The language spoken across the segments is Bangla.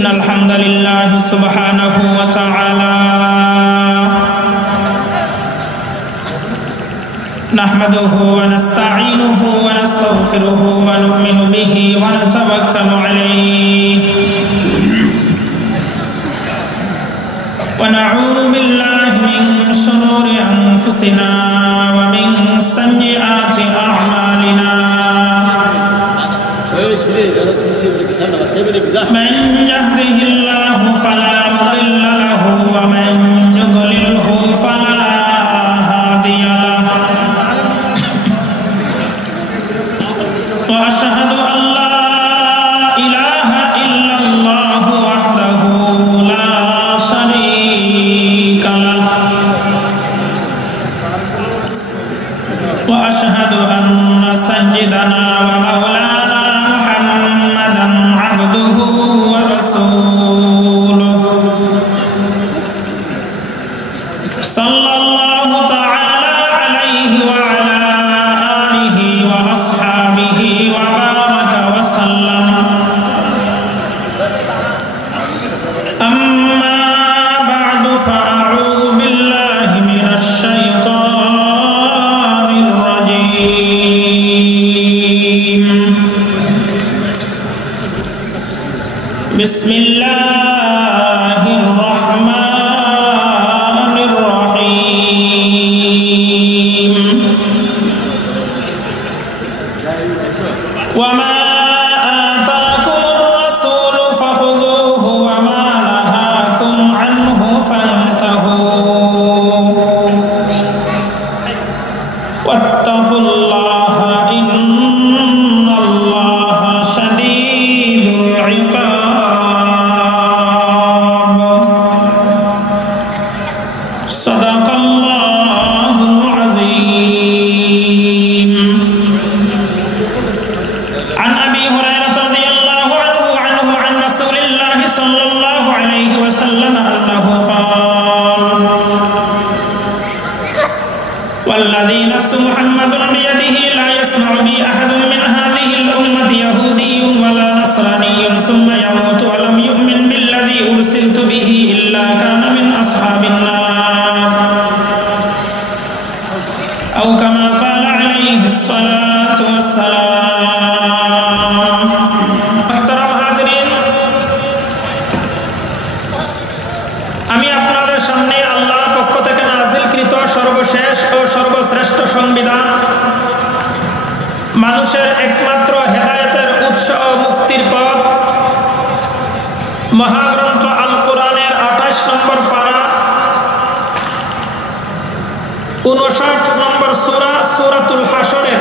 إن الحمد لله سبحانه وتعالى نحمده ونستعينه ونستغفره ونؤمن به ونتوكل عليه ونعوذ بالله من شرور أنفسنا ومن سيئات أعمالنا من يهده الله فلا مضل له ومن يضلله فلا هادي له وأشهد أن لا إله إلا الله وحده لا شريك له وأشهد أن سيدنا ومولانا محمدا عبده ورسوله صلى الله تعالى عليه وعلى آله وأصحابه وبارك وسلم أما بعد فأعوذ بالله من الشيطان الرجيم بسم الله الرحمن الرحيم وما آتاكم الرسول فخذوه وما نهاكم عنه فانتهوا واتقوا الله إن الله شديد العقاب صدق الله العظيم عن أبي هريرة رضي الله عنه عن رسول الله صلى الله عليه وسلم أنه قال والذي نفس محمد بيده لا يسمع بي أحد من هذه الأمة يهودي ولا نصراني ثم يموت ولم يؤمن بالذي أرسلت به إلا كان من أصحاب النار أو كما قال عليه الصلاة والسلام محترم حاضرين আমি আপনাদের সামনে আল্লাহর পক্ষ থেকে নাযিলকৃত সর্বশেষ ও সর্বশ্রেষ্ঠ সংবিধান মানুষের একমাত্র হেদায়েতের উৎস ও মুক্তির পথ মহাগ্রন্থ আল কোরআনের 28 নম্বর পারা 59 নম্বর সূরা সূরাতুল হাশরের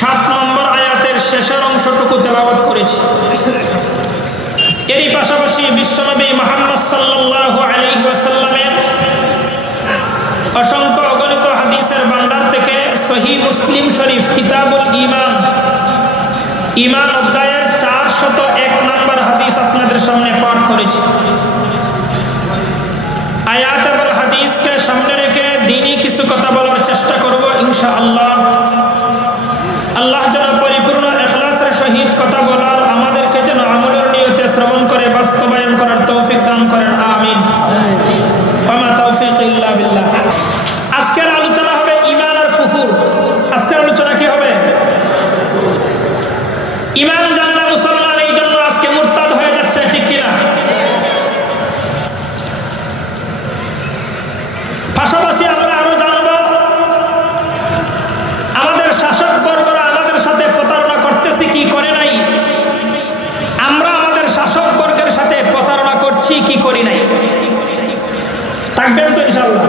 7 নম্বর আয়াতের শেষের অংশটুকু তেলাওয়াত করেছি। এরই পাশাপাশি বিশ্বনবী মুহাম্মদ সাল্লাল্লাহু আলাইহি ওয়াসাল্লামের অসংখ্য অগণিত হাদিসের ভান্ডার থেকে সহিহ মুসলিম শরীফ কিতাবুল ঈমান ঈমান অধ্যায়ের 401 নম্বর হাদিস আপনাদের সামনে পাঠ করেছি। আয়াত এবং হাদিসকে সামনে রেখে দ্বীনি কিছু কথা বলার চেষ্টা করব ইনশাআল্লাহ। আল্লাহ যেন পরিপূর্ণ ইখলাসের সহিত কথা বলার, আমাদেরকে যেন আমলের নিয়তে শ্রবণ করে বাস্তবায়ন করার তৌফিক দান করেন, আমিন। ওয়া মা তাওফীক ইল্লা বিল্লাহ। আজকের আলোচনা হবে ঈমান আর কুফর। আজকের আলোচনা কি হবে? ঈমান জানা মুসলমান এই জন্য আজকে মুরতাদ হয়ে যাচ্ছে, ঠিক কিনা? পাশাপাশি আমরা আরো জানবো আমাদের শাসক বর্গরা আমাদের সাথে প্রতারণা করতেছে কি করে নাই, আমরা আমাদের শাসক বর্গের সাথে প্রতারণা করছি কি করি নাই। থাকবেন তো ইনশাআল্লাহ?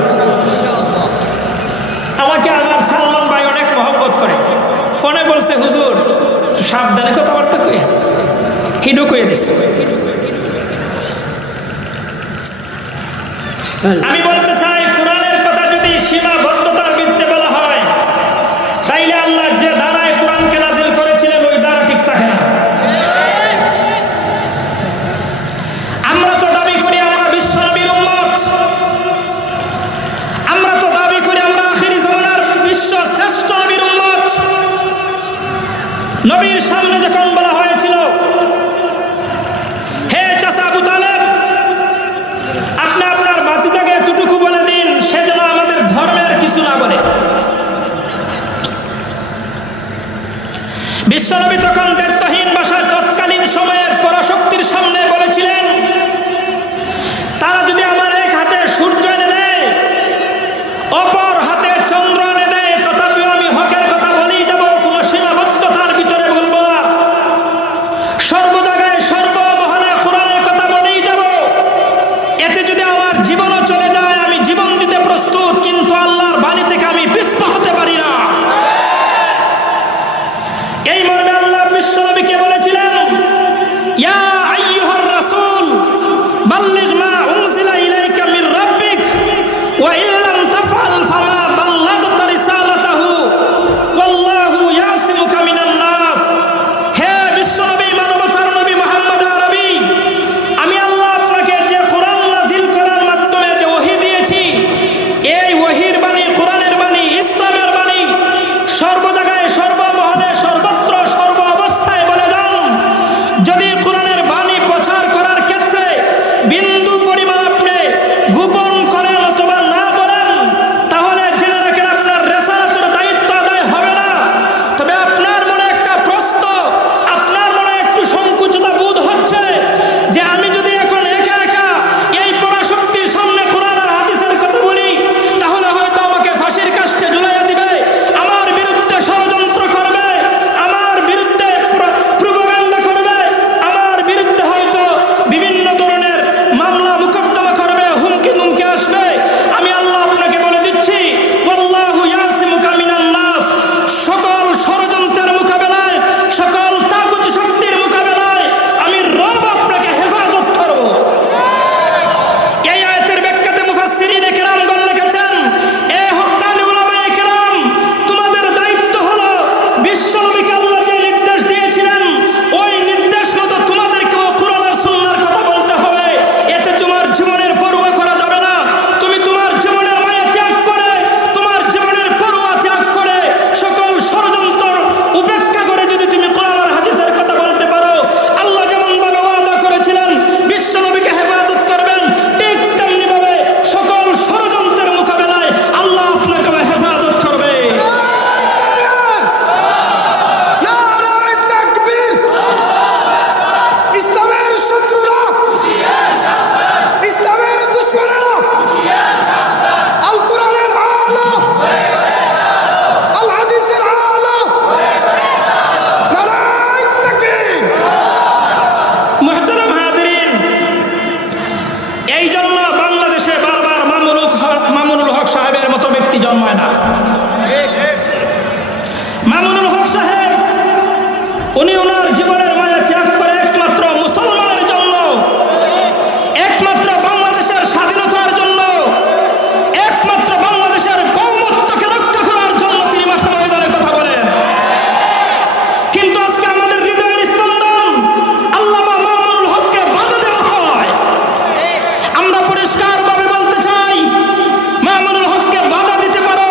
আমাকে আমার সালমান ভাই অনেক মহব্বত করে, ফোনে বলছে হুজুর একটু সাবধানে কথাবার্তা কয়ে হিডো কয়ে দিচ্ছে। আমি বলতে চাই কোরআনের কথা যদি সীমাবদ্ধতার ভিত্তিতে বলা হয় তাইলে আল্লাহ যে ধারায় কোরআনকে নাযিল করেছিলেন ওই ধারা ঠিক থাকে না। আমরা তো দাবি করি আমরা বিশ্বনবীর উম্মত, আমরা তো দাবি করি আমরা আখিরি জামানার বিশ্ব শ্রেষ্ঠ নবীর উম্মত। নবীর সামনে যখন বলা হয়েছিল হে বিশ্বনবী তখন ব্যর্থহীন ভাষায় তৎকালীন সময়ের পরাশক্তির সামনে বলেছিলেন, তারা যদি আমার এক হাতে সূর্য এনে দেয়, অপর হাতে চন্দ্র এনে দেয়, তথাপিও আমি হকের কথা বলেই যাব, কোনো সীমাবদ্ধতার ভিতরে বলবো না। সর্বজায়গায় সর্বমহলে কোরআনের কথা বলেই যাব। এতে যদি আমার জীবনও চলে যায়, আমি জীবন দিতে প্রস্তুত, কিন্তু আল্লাহর বাণী থেকে আমি পিছপা হতে পারি না। এই মর্মে আল্লাহ বিশ্বনবীকে বলেছিলেন, ইয়া আইয়ুহার রাসূল বাল্লিগ মা উনজিলা ইলাইকা মির রাব্বিক ওয়া ইন লাম তাফআল ফামা বাল্লাগতা রিসালাতাহু ওয়াল্লাহু ইয়াসিমুকা মিনান নাস। হে বিশ্বনবী, মানবতার নবী মুহাম্মদ আরবী, আমি আল্লাহ আপনাকে যে কোরআন নাযিল করার মাধ্যমে যে ওহী দিয়েছি, এই ওহীর বাণী, কোরআনের বাণী, ইসলামের বাণী সর্বজায়গায় সর্বমহলে সর্বত্র সর্ব অবস্থায় বলে যান। যদি কোরআনের বাণী প্রচার করার ক্ষেত্রে বিন্দু পরিমাণ আপনি গোপন করেন অথবা না বলেন, তাহলে জেনে রাখেন আপনার রিসালাতের দায়িত্ব আদায় হবে না। তবে আপনার মনে একটা প্রশ্ন, আপনার মনে একটু সংকুচিত বোধ হচ্ছে যে আমি যদি এখন একা একা এই পরাশক্তির সামনে কোরআন আর হাদিসের কথা বলি, তাহলে হয়তো আমাকে ফাঁসির কাস্টে ঝুলাইয়া দিবে, আমার বিরুদ্ধে ষড়যন্ত্র করবে, আমার বিরুদ্ধে প্রোপাগান্ডা করবে, আমার বিরুদ্ধে হয়তো বিভিন্ন ধরনের মামলা মোকদ্দমা করবে, হুমকি দুমকি আসবে। আমি আল্লাহ আপনাকে বলে দিচ্ছি, ওয়াল্লাহু ইয়াসিমুকা মিনান নাস। সকল ষড়যন্ত্রের মোকাবেলায়, সকল তাগুত শক্তির মোকাবেলায় আমি রব আপনাকে হেফাজত করব। এই আয়াতের ব্যাখ্যাতে মুফাসসিরিনে কেরামগণ লিখেছেন, এ হক্কানি উলামায়ে কেরাম, তোমাদের দায়িত্ব হলো বিশ্বনবীকে আল্লাহ যে নির্দেশ দিয়েছিলেন, ওই নির্দেশ মতো তোমাদেরকেও কোরআন আর সুন্নাহর কথা বলতে হবে। এতে তোমার জীবনের পরোয়া করা যাবে না। তুমি তোমার জীবনের মায়া ত্যাগ করে, তোমার জীবনের পরোয়া ত্যাগ করে, সকল ষড়যন্ত্র উপেক্ষা করে যদি তুমি কোরআন আর হাদিসের কথা বলতে পারো, আল্লাহ যেমন ভাবে ওয়াদা করেছিলেন বিশ্বনবীকে হেফাজত করবেন, ঠিক তেমনি ভাবে সকল ষড়যন্ত্রের মোকাবেলায় আল্লাহ আপনাকে হেফাজত করবে। নারায়ে তাকবীর! ইসলামের শত্রুরা, ইসলামের দুশমনেরা, আল কোরআনের আলো, আল হাদিসের আলো, নারায়ে তাকবীর! মুহতারাম হাজিরিন, এই জন্য বাংলাদেশে বারবার মামুনুল হক সাহেবের মতো ব্যক্তি জন্মায় না। মামুনুল হক সাহেব, উনি ওনার জীবনের মায়া ত্যাগ করে একমাত্র মুসলমানের জন্য, একমাত্র বাংলাদেশের স্বাধীনতার জন্য, একমাত্র বাংলাদেশের কৌমত্বকে রক্ষা করার জন্য তিনি মাঠে ময়দানে কথা বলেন। কিন্তু আজকে আমাদের হৃদয়ের স্পন্দন আল্লামা মামুনুল হককে বাধা দেওয়া হয়। আমরা পরিষ্কারভাবে বলতে চাই, মামুনুল হককে বাধা দিতে পারো,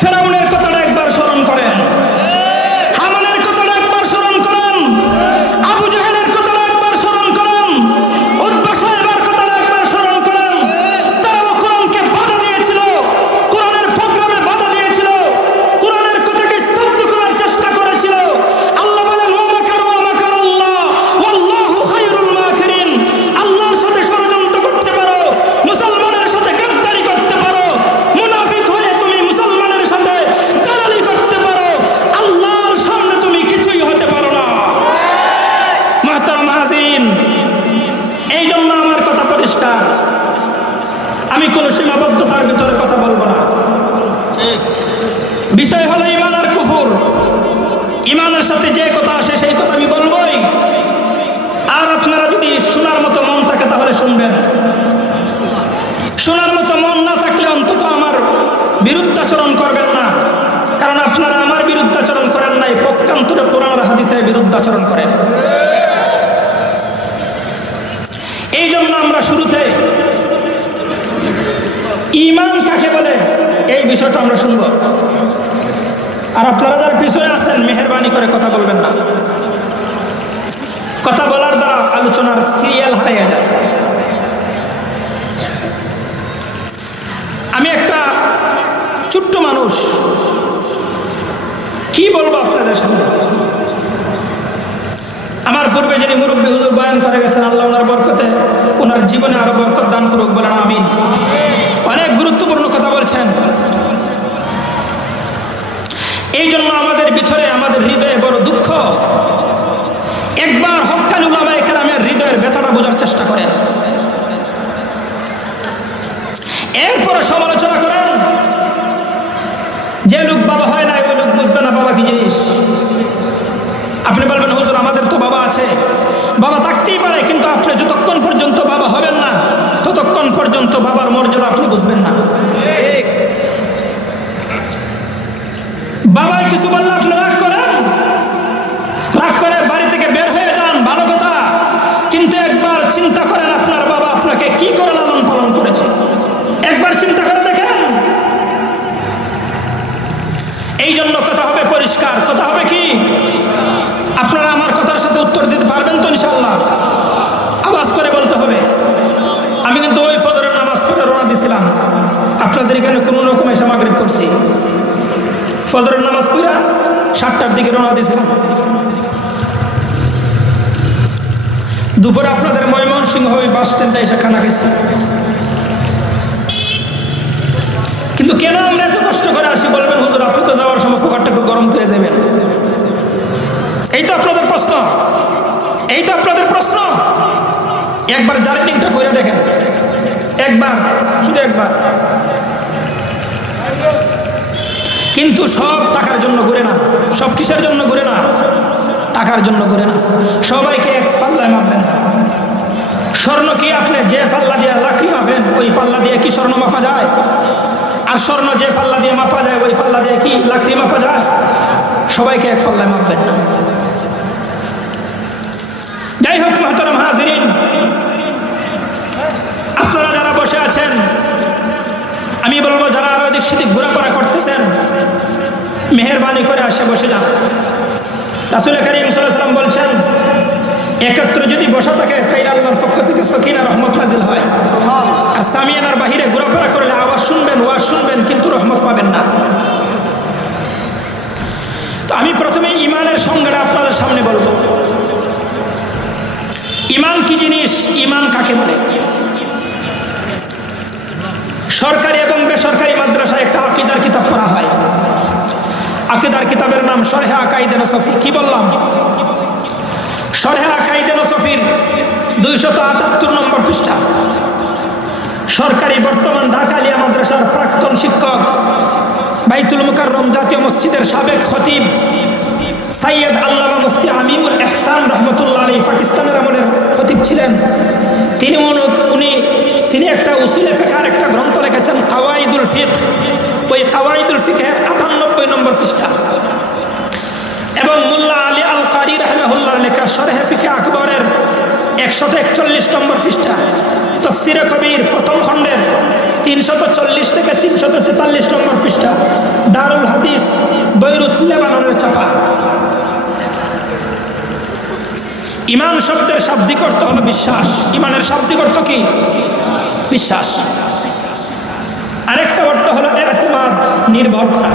ফেরাউনের কথাটা একবার স্মরণ করেন, হামানের কথাটা একবার স্মরণ করেন, আবু জাহেলের কথাটা একবার স্মরণ করেন, উতবা সাহেবের কথাটা একবার স্মরণ করেন। তারাও কোরআনকে বাধা দিয়েছিল, কোরআনের প্রোগ্রামে বাধা দিয়েছিল, কোরআনের কথাকে স্তব্ধ করার চেষ্টা করেছিল। আল্লাহ বলেন, ওয়া মাকারু ওয়া মাকারাল্লাহ ওয়াল্লাহু খায়রুল মাকিরিন। আল্লাহর সাথে ষড়যন্ত্র করতে পারো, মুসলমানের সাথে গাদ্দারি করতে পারো, মুনাফিক হয়ে তুমি মুসলমানের সাথে দালালি করতে পারো, আল্লাহর সামনে তুমি কিছুই হতে পারো না। মুহতারাম হাজিরিন, এই জন্য আমার কথা পরিষ্কার, আমি কোনো সীমাবদ্ধতার ভিতরে কথা বলবো না। বিষয় হলো ঈমান আর কুফর। ঈমানের সাথে যে কথা আসে সেই কথা আমি বলবোই। আর আপনারা যদি শোনার মতো মন থাকে তাহলে শুনবেন, শোনার মতো মন না থাকলে অন্তত আমার বিরুদ্ধাচরণ করবেন না। কারণ আপনারা আমার বিরুদ্ধাচরণ করেন নাই, পক্ষান্তরে কোরআন আর হাদিসের বিরুদ্ধাচরণ করেন। এই জন্য আমরা শুরুতে ঈমান কাকে বলে এই বিষয়টা আমরা শুনব। আর আপনারা যারা পিছনে আছেন, মেহেরবানি করে কথা বলবেন না। কথা বলার দ্বারা আলোচনার সিরিয়াল হারিয়ে যায়। আমি একটা ছোট্ট মানুষ, কি বলবো আপনাদের সামনে। আমার পূর্বে যিনি মুরব্বী হুজুর বয়ান করে গেছেন, আল্লাহ ওনার বরকতে ওনার জীবনে আরো বরকত দান করুক, বলেন আমিন। অনেক গুরুত্বপূর্ণ কথা বলছেন। এই জন্য আমাদের ভিতরে, আমাদের হৃদয়ে বড় দুঃখ। একবার হক্কানি উলামায়ে কেরামের হৃদয়ের ব্যথাটা বোঝার চেষ্টা করেন, এরপরে সমালোচনা করেন। যে লোক বাবা হয় না ওই লোক বুঝবে না বাবা কি জিনিস। আপনি বলবেন হুজুর আমাদের তো বাবা আছে, বাবা থাকতেই পারে, কিন্তু আপনি যতক্ষণ পর্যন্ত বাবা হবেন না ততক্ষণ পর্যন্ত বাবার মর্যাদা আপনি বুঝবেন না। বাবাই কিছু বললে আপনি রাগ করেন, রাগ করে বাড়ি থেকে বের হয়ে যান, ভালো কথা, কিন্তু একবার চিন্তা করেন আপনার বাবা আপনাকে কি করে লালন পালন করেছে, একবার চিন্তা করে দেখেন। এই জন্য কথা হবে পরিষ্কার, কথা হবে কি, আপনারা আমার কথার সাথে উত্তর দিতে পারবেন তো ইনশাআল্লাহ? আওয়াজ করে বলতে হবে। আমি কিন্তু ওই ফজরের নামাজ পড়ে রওনা দিয়েছিলাম, আপনাদের এখানে কোনো রকম এসে মাগরিব পড়ছি, ফজরের নামাজ পড়া 7টার দিকে রওনা দিয়েছিলাম। দুপুরে আপনাদের ময়মনসিংহ ওই বাস স্ট্যান্ডে এসে খানা খেয়েছি। কিন্তু কেন আমরা এত কষ্ট করে আসি বলবেন হুজুর আপনি তো যাওয়ার সময় ফোকারটা একটু গরম করে যাবেন। এই তো আপনাদের প্রশ্ন, এই তো আপনাদের প্রশ্ন। একবার জার্নিংটা করে দেখেন, একবার, শুধু একবার। কিন্তু সব টাকার জন্য ঘুরে না, সব কিসের জন্য ঘুরে না, টাকার জন্য ঘুরে না। সবাইকে এক পাল্লায় মাপবেন না। স্বর্ণ কি আপনি যে পাল্লা দিয়ে লাকড়ি মাপেন ওই পাল্লা দিয়ে কি স্বর্ণ মাপা যায়? আর স্বর্ণ যে পাল্লা দিয়ে মাপা যায় ওই পাল্লা দিয়ে কি লাকড়ি মাপা যায়? সবাইকে এক পাল্লায় মাপবেন না। যাই হোক মুহতারাম হাজিরিন, আপনারা যারা বসে আছেন, আমি বলবো যারা আরো এদিক সেদিক ঘোরাফেরা করতেছেন, মেহেরবানি করে আসে বসে যান। রাসূল করিম সাল্লাল্লাহু আলাইহি ওয়াসাল্লাম বলছেন একত্র যদি বসা থাকে তাইলে আল্লাহর পক্ষ থেকে সাকিনা রহমত নাজিল হয়। আর সামিয়ানার বাহিরে ঘোরাফেরা করলে আওয়াজ শুনবেন, ওয়াজ শুনবেন, কিন্তু রহমত পাবেন না। তো আমি প্রথমে ইমানের সংজ্ঞাটা আপনাদের সামনে বলবো। ইমান কি জিনিস, ইমান কাকে বলে? সরকারি এবং বেসরকারি মাদ্রাসায় একটা আকীদার কিতাব পড়া হয়। আকীদার কিতাবের নাম শরহে আকাইদে নসফি। কি বললাম? শরহে আকাইদে নসফির 278 নম্বর পৃষ্ঠা। সরকারি বর্তমান ঢাকা আলিয়া মাদ্রাসার প্রাক্তন শিক্ষক, বাইতুল মুকাররম জাতীয় মসজিদের সাবেক খতিব সৈয়দ আল্লামা মুফতি আমিনুল ইহসান রহমতুল্লাহ আলাইহি পাকিস্তানের আমলের খতিব ছিলেন। তিনি একটা উসুলে ফিকহের একটা গ্রন্থ লিখেছেন কাওয়াইদুল ফিকহ। ওই কাওয়াইদুল ফিকহের 98 নম্বর পৃষ্ঠা। এবং মোল্লা আলী আল কারি রাহিমাহুল্লাহর লেখা শরহে ফিকহে আকবরের 141 নম্বর পৃষ্ঠা। তাফসিরে কবির প্রথম খণ্ডের 340 থেকে 343 নম্বর পৃষ্ঠা। দারুল হাদিস বৈরুত লেবাননের ছাপা। ইমান শব্দের শাব্দিক অর্থ হলো বিশ্বাস। ইমানের শাব্দিক অর্থ কি? বিশ্বাস। আরেকটা অর্থ হলো ইতিমাদ, নির্ভর করা।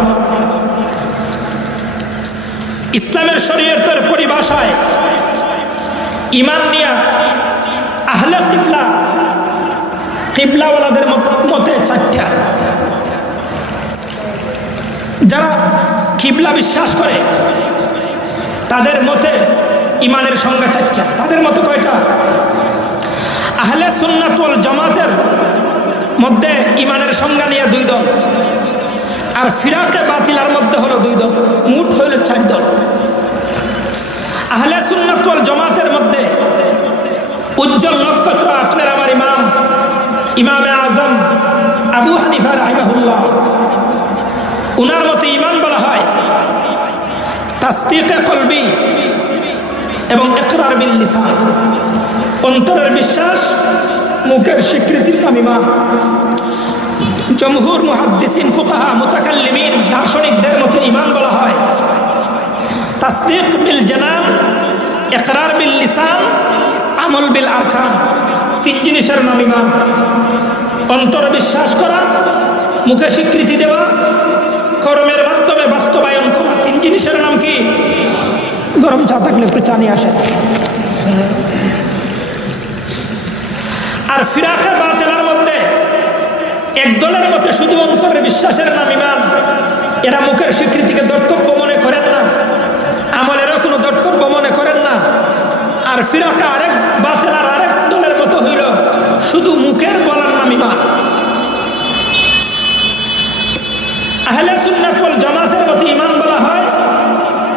ইসলামের শরীয়তের পরিভাষায় ইমান নিয়া আহলে কিবলা, কিবলাওয়ালাদের মতে 4টা। যারা কিবলা বিশ্বাস করে তাদের মতে ইমানের সংজ্ঞা 4টা। তাদের মতো কয়টা? আহলে সুন্নাত ওয়াল জামাতের মধ্যে ইমানের সংজ্ঞা নিয়ে 2 দল, আর ফিরাকে বাতিলার মধ্যে হলো 2 দল, মোট হলো 4 দল। আহলে সুন্নাত ওয়াল জামাতের মধ্যে উজ্জ্বল নক্ষত্র আপনার আমার ইমামে আজম আবু হানিফা রাহিমাহুল্লাহ, উনার মতে ইমান বলা হয় তাসদীকে কলবি এবং ইকরার বিল লিসান, অন্তরের বিশ্বাস, মুখের স্বীকৃতির নাম ইমান। জমহুর মুহাদ্দিসিন, ফুকাহা, মুতাকাল্লিমিন, দার্শনিকদের মতে ইমান বলা হয় তাসদীক বিল জানান, ইকরার বিল লিসান, আমল বিল আরকান। 3 জিনিসের নাম ইমান। অন্তরে বিশ্বাস করা, মুখে স্বীকৃতি দেওয়া, কর্মের মাধ্যমে বাস্তবায়ন করা। 3 জিনিসের নাম কি? গরম চা থাকলে একটু চা নিয়ে আসে। আর ফিরাকা বাতিলের মধ্যে এক দলের মধ্যে শুধু অন্তরের বিশ্বাসের নাম ঈমান, এরা মুখের স্বীকৃতিকে দর্তব্য মনে করেন না, আমলেরও কোনো দর্তব্য মনে করেন না। আর ফিরাকা আরেক বাতিল আর আরেক দলের মতো হইল শুধু মুখের বলার নাম ঈমান। আহলে সুন্নাত ওয়াল জামাতের মতো ঈমান বলা হয়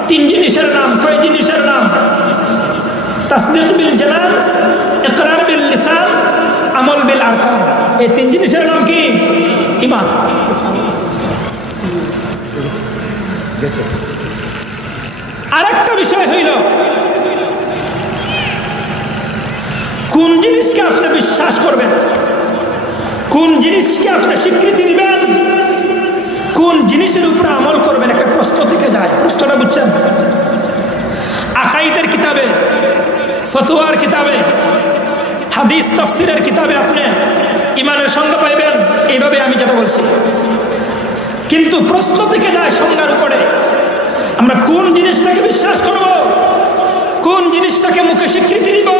তিন জিনিসের নাম। কয় জিনিসের নাম? তাসদীক বিল জানান, ইকরার বিল লিসান, আমল বিল আরকান। এই তিন জিনিসের নাম কি? ঈমান। আরেকটা বিষয় হইল কোন জিনিসকে আপনি বিশ্বাস করবেন, কোন জিনিসকে আপনি স্বীকৃতি দিবেন, কোন জিনিসের উপরে আমল করবেন। একটা প্রশ্ন থেকে যায়, প্রশ্নটা বুঝছেন? আকাইদের কিতাবে, ফতোয়ার কিতাবে, হাদিস তাফসিরের কিতাবে আপনি ঈমানের সংজ্ঞা পাইবেন এইভাবে আমি যেটা বলছি। কিন্তু প্রশ্ন থেকে যায় সংজ্ঞার উপরে, আমরা কোন জিনিসটাকে বিশ্বাস করব, কোন জিনিসটাকে মুখে স্বীকৃতি দিব,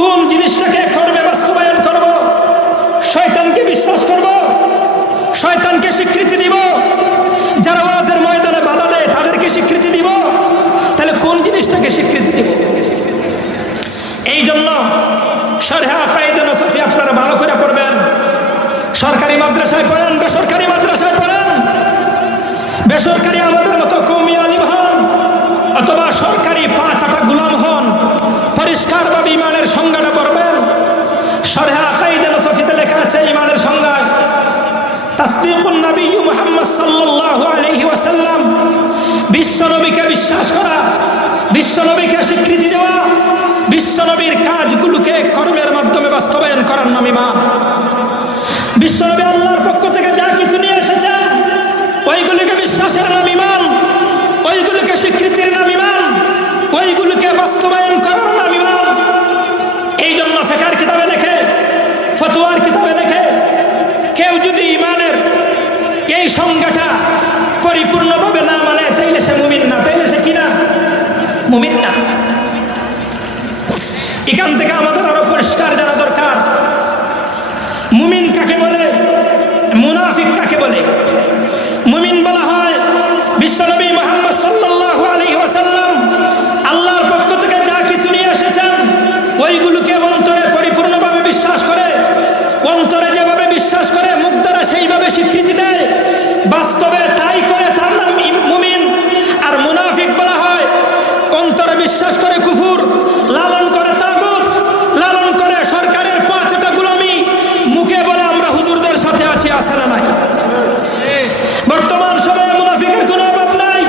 কোন জিনিসটাকে কর্মে বাস্তবায়ন করব। শয়তানকে বিশ্বাস করব, শয়তানকে স্বীকৃতি দিব, যারা ওয়াজের ময়দানে বাধা দেয় তাদেরকে স্বীকৃতি দিব, তাহলে কোন জিনিসটাকে স্বীকৃতি দিব? এই জন্য শরহ আকাইদ নসফি আপনারা ভালো করে পড়বেন। সরকারি মাদ্রাসায় পড়েন, বেসরকারি মাদ্রাসায় পড়েন, বেসরকারি আমাদের মতো কওমি আলিম হন অথবা সরকারি পাঁচ আটা গোলাম হন, পরিষ্কারভাবে ঈমানের সংজ্ঞাটা পড়বেন। শরহ আকাইদ নসফিতে লেখা আছে ঈমানের সংজ্ঞা, তাসদীকুন নবী মুহাম্মদ সাল্লাল্লাহু আলাইহি ওয়াসাল্লাম, বিশ্বনবীকে বিশ্বাস করা, বিশ্বনবীকে স্বীকৃতি দেওয়া, বিশ্বনবীর কাজগুলোকে কর্মের মাধ্যমে বাস্তবায়ন করার নাম ঈমান। বিশ্বনবী আল্লাহর পক্ষ থেকে যা কিছু নিয়ে এসেছেন ওইগুলিকে বিশ্বাসের নাম ঈমান, ওইগুলিকে স্বীকৃতির নাম ঈমান, ওইগুলিকে বাস্তবায়ন করার নাম ঈমান। এই জন্য ফিকহের কিতাবে লেখে, ফতোয়ার কিতাবে লেখে, কেউ যদি ঈমানের এই সংজ্ঞাটা পরিপূর্ণভাবে না মানে তাইলে সে মুমিন না। তাইলে সে কি না? মুমিন না। এখান থেকে আমাদের আরো পরিষ্কার জানা দরকার মুমিন কাকে বলে, মুনাফিক কাকে বলে। মুমিন বলা হয় বিশ্বনবী মুহাম্মদ সাল্লাল্লাহু আলাইহি ওয়াসাল্লাম আল্লাহর পক্ষ থেকে যা কিছু নিয়ে এসেছেন ওইগুলোকে অন্তরে পরিপূর্ণভাবে বিশ্বাস করে, অন্তরে যেভাবে বিশ্বাস করে মুখ দ্বারা সেইভাবে স্বীকৃতি দেয়, বাস্তবে তাই করে, তার নাম মুমিন। আর মুনাফিক বলা হয় অন্তরে বিশ্বাস করে কুফর, লালন করে তাগুত, লালন করে সরকারের পাঁচটা গোলামি, মুখে বলে আমরা হুজুরদের সাথে আছি। আছে না নাই? বর্তমান সময়ে মুনাফিকের কোনো অভাব নাই।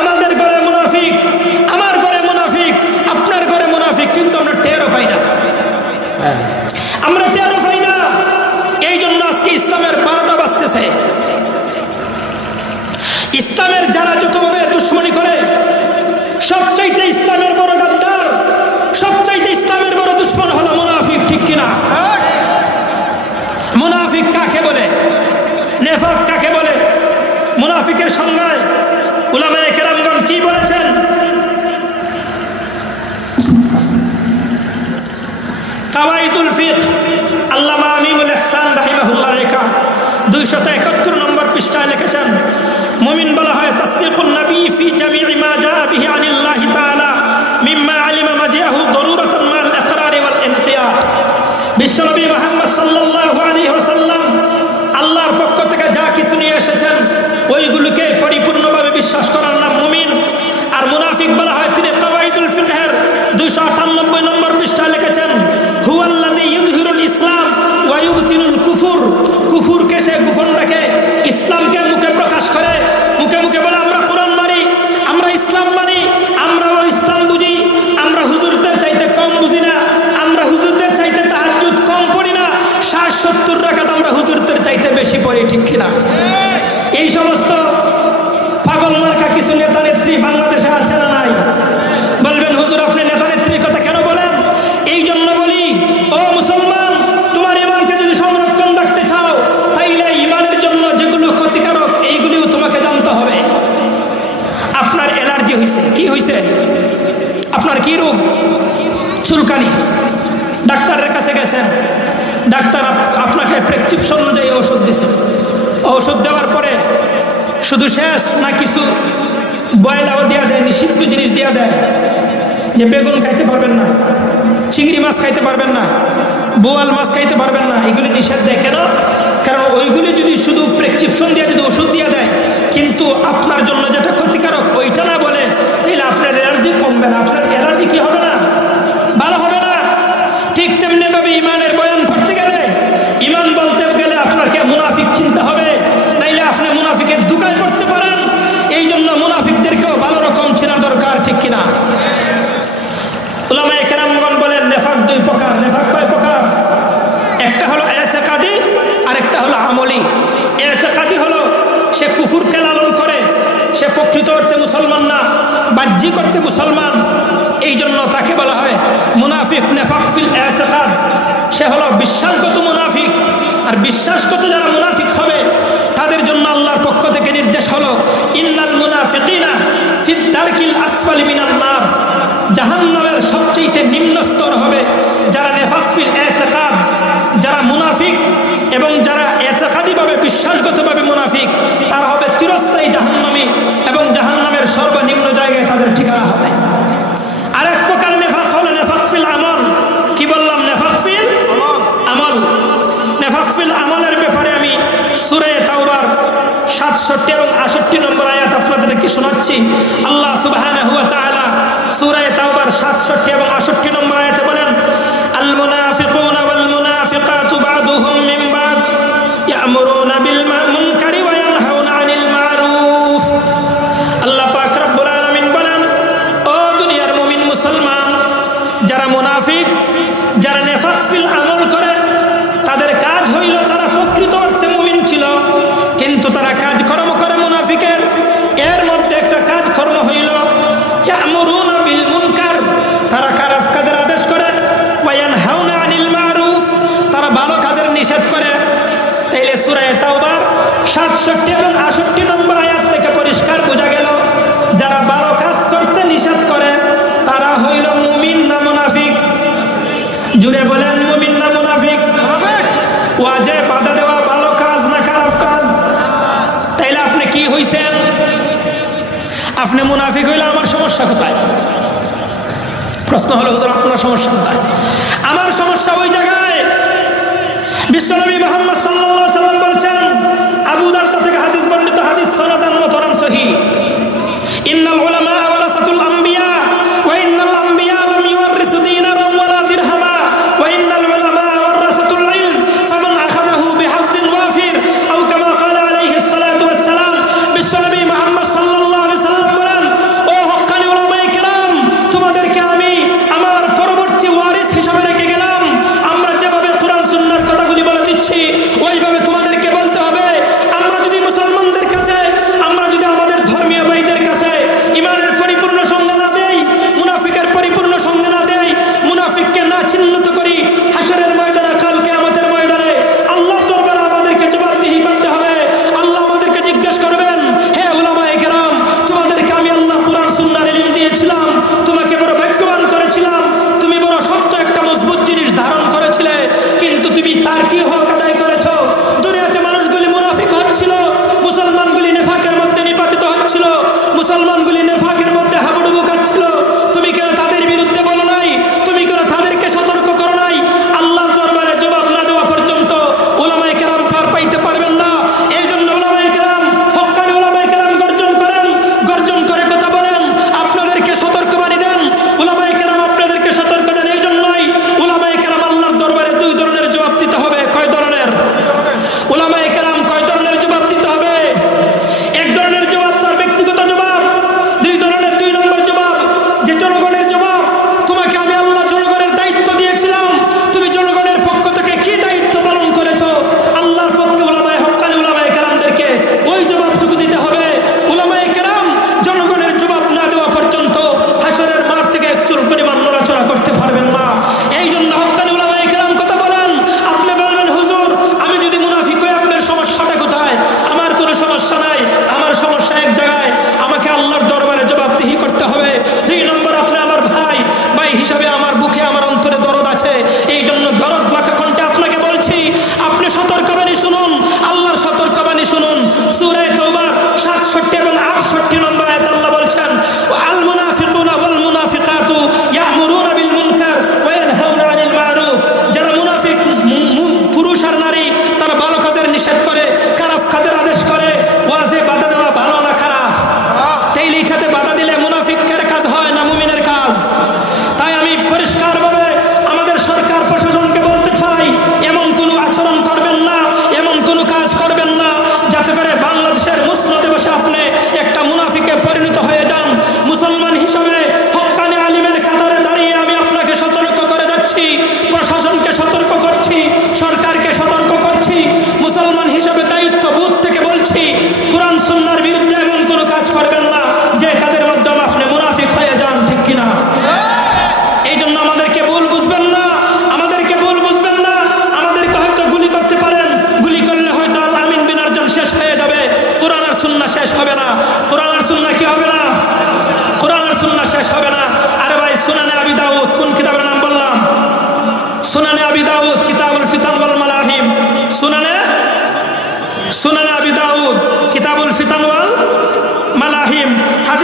আমাদের ঘরে মুনাফিক, আমার ঘরে মুনাফিক, আপনার ঘরে মুনাফিক, কিন্তু আমরা টেরও পাই না, আমরা টেরও পাই না। এই জন্য আজকে ইসলামের বারোটা বাজতেছে। ইসলামের যারা যতভাবে দুশ্মনী করে, সবচাইতে ইসলামের বড় গাদ্দার, সবচাইতে ইসলামের বড় দুশ্মন হলো মুনাফিক। ঠিক কিনা? মুনাফিক কাকে বলে, নেফাক কাকে বলে? মুনাফিকের সংজ্ঞায় উলামায়ে কেরামগণ কি বলেছেন? কাওয়াইদুল ফিকহ আল্লামা আমিনুল ইহসান রাহিমাহুল্লাহ লেখা 271 নম্বর পৃষ্ঠায় লিখেছেন, মুমিন বলা হয় তাসদীকুন নবী ফি জামিই মা জা বিহি আনিল্লাহি তাআলা মিম্মা আলিমা মাজিয়াহু দরুরাতান মাল ইকরার ওয়াল ইনকিয়াদ। বিশ্বনবী মুহাম্মদ সাল্লাল্লাহু আলাইহি ওয়াসাল্লাম আল্লাহর পক্ষ থেকে যা কিছু নিয়ে এসেছেন ওইগুলোকে পরিপূর্ণভাবে বিশ্বাস করার নাম মুমিন। আর মুনাফিক বলা হয়, তিনি কাওয়াইদুল ফিকহের 298 নম্বর পৃষ্ঠায় লিখেছেন, হুয়াল্লাযী ইযহিরুল ইসলাম ওয়া ইউবতিনুল কুফর, কুফরকে সে গোপন রাখে, ইসলামকে মুখে প্রকাশ করে, মুখে মুখে বলে আমরা কোরআন মানি, আমরা ইসলাম মানি, আমরাও ইসলাম বুঝি, আমরা হুজুরদের চাইতে কম বুঝি না, আমরা হুজুরদের চাইতে তাহাজ্জুদ কম পড়ি না, 60-70 রাকাত আমরা হুজুরদের চাইতে বেশি পড়ি। ঠিক কিনা? এই সমস্ত পাগল মার্কা কিছু নেতা নেত্রী বাংলাদেশে আছে না নাই? বলবেন হুজুর আপনি নেতা নেত্রীর কথা কেন বলেন? এই জন্য বলি, ও মুসলমান, তোমার ঈমানকে যদি সংরক্ষণ রাখতে চাও তাইলে ঈমানের জন্য যেগুলো ক্ষতিকারক এইগুলিও তোমাকে জানতে হবে। আপনার অ্যালার্জি হয়েছে, কি হয়েছে? আপনার কি রোগ? চুলকানি। ডাক্তারের কাছে গেছেন, ডাক্তার আপনাকে প্রেসক্রিপশন অনুযায়ী ওষুধ দিয়েছে। ওষুধ দেওয়ার পরে শুধু শেষ না কিছু বয়লাও দেওয়া দেয়, নিষিদ্ধ জিনিস দেওয়া দেয়, যে বেগুন খাইতে পারবেন না, চিংড়ি মাছ খাইতে পারবেন না, বোয়াল মাছ খাইতে পারবেন না, এগুলি নিষেধ দেয়। কেন? কারণ ওইগুলি যদি শুধু প্রেসক্রিপশন দিয়ে যদি ওষুধ দিয়ে দেয়, কিন্তু আপনার জন্য যেটা ক্ষতিকারক ওইটা না বলে, তাহলে আপনার অ্যালার্জি কমবে না, আপনার অ্যালার্জি কি হবে না? ভালো হবে না। ঠিক তেমনি ভাবে ইমানের বয়ান করতে গেলে, ইমান বলতে গেলে আপনাকে মুনাফিক চিনতে হবে, নাইলে আপনি মুনাফিকের দুকায় পড়তে পারেন। এই জন্য মুনাফিকদেরকেও ভালো রকম চেনা দরকার, ঠিক কিনা? উলামায়ে কেরামগণ বলেন নেফাক দুই প্রকার। নেফাক কয় প্রকার? একটা হলো ইতিকাদি আর একটা হলো আমলি। ইতিকাদি হলো সে কুফরকে লালন করে, সে প্রকৃত অর্থে মুসলমান না, বাহ্যিক অর্থে মুসলমান, এই জন্য তাকে বলা হয় মুনাফিক। নেফাক ফিল ইতিকাদ, সে হলো বিশ্বাসগত মুনাফিক। আর বিশ্বাসগত যারা মুনাফিক হবে তাদের জন্য আল্লাহর পক্ষ থেকে নির্দেশ হলো ইন্নাল মুনাফিকিনা ফিদ দারকিল আসফালি মিনান নার, জাহান্নামের সবচেয়ে নিম্ন স্তর হবে যারা নেফাক ফিল ইতিকাদ, যারা মুনাফিক এবং যারা ইতিকাদিভাবে বিশ্বাসগতভাবে মুনাফিক, তারা হবে চিরস্থায়ী জাহান্নামী এবং জাহান্নামের সর্বনিম্ন জায়গায় তাদের ঠিকানা হবে। আরেক প্রকার নেফাক হলো নেফাক ফিল আমল। কি বললাম? নেফাক ফিল আমল। নেফাক ফিল আমলের ব্যাপারে আমি সূরা তাওবার 67 এবং 68 নম্বর আয়াত আপনাদেরকে শোনাচ্ছি। আল্লাহ সুবহানাহু ওয়া তাআলা সূরা তাওবার 67 এবং 68 নম্বর আয়াতে বলেন, আল মুনাফিকুনা ওয়াল মুনাফিকাতু বা'দুহুম মিন বা'দ ইয়া'মুরুনা বিল মুনকারি ওয়া ইয়ানহাউনা আনিল মা'রুফ। আল্লাহ পাক রব্বুল আলামিন বলেন, ও দুনিয়ার মুমিন মুসলমান, যারা মুনাফিক, যারা নেফাক ফিল আমল করে, তাদের কাজ হইল তারা প্রকৃত অর্থে মুমিন ছিল, কিন্তু তারা কাজকর্ম করে মুনাফিকের। এর মধ্যে একটা কাজকর্ম হইল ইয়া'মুরুনা বিল মুনকার, তারা খারাপ কাজের আদেশ করে, ওয়া ইয়ানহাউনা আনিল মা'রুফ, তারা ভালো কাজের নিষেধ করে। তাইলে সূরা তাওবার 67 এবং 68 নম্বর আয়াত থেকে পরিষ্কার বোঝা গেল যারা ভালো কাজ করতে নিষেধ করে তারা হইল মুমিন না মুনাফিক? জুড়ে বলেন, মুমিন না মুনাফিক? ওয়াজে বাধা দেওয়া ভালো কাজ না খারাপ কাজ? তাইলে আপনি কি হইছেন? আপনি মুনাফিক হইলে আমার সমস্যা কোথায়? প্রশ্ন হলো, হুজুর আপনার সমস্যা কোথায়? আমার সমস্যা ওই জায়গায় বিশ্বনবী মুহাম্মদ সাল্লাল্লাহু আলাইহি ওয়াসাল্লাম বলছেন, আবু দারদা থেকে হাদিস বর্ণিত, হাদিস সনদান মুতারাম সহিহ, ইন্নাল উলামা ওয়ারাসাতুল আমবিয়া ওয়া ইন্নাল আমবিয়া লাম ইউওয়ারিসু দীনারান ওয়ালা দিরহামা ওয়া ইন্নাল উলামা ওয়ারাসাতুল ইলম ফামান আখাযাহু বিহাজ্জিন ওয়াফির আও কামা ক্বালা আলাইহিস সালাতু ওয়াস সালাম। বিশ্বনবী মুহাম্মদ সাল্লাল্লাহু আলাইহি ওয়াসাল্লাম বলেন, ও হক্কানি উলামায়ে কেরাম, তোমাদেরকে আমি আমার পরবর্তী ওয়ারিস হিসাবে রেখে গেলাম। আমরা যেভাবে কোরআন সুন্নাহর কথাগুলি বলে দিচ্ছি ওইভাবে তোমাদেরকে বলতে হবে। আমরা যদি মুসলমানদের কাছে, আমরা যদি আমাদের ধর্মীয় ভাইদের কাছে, ইমান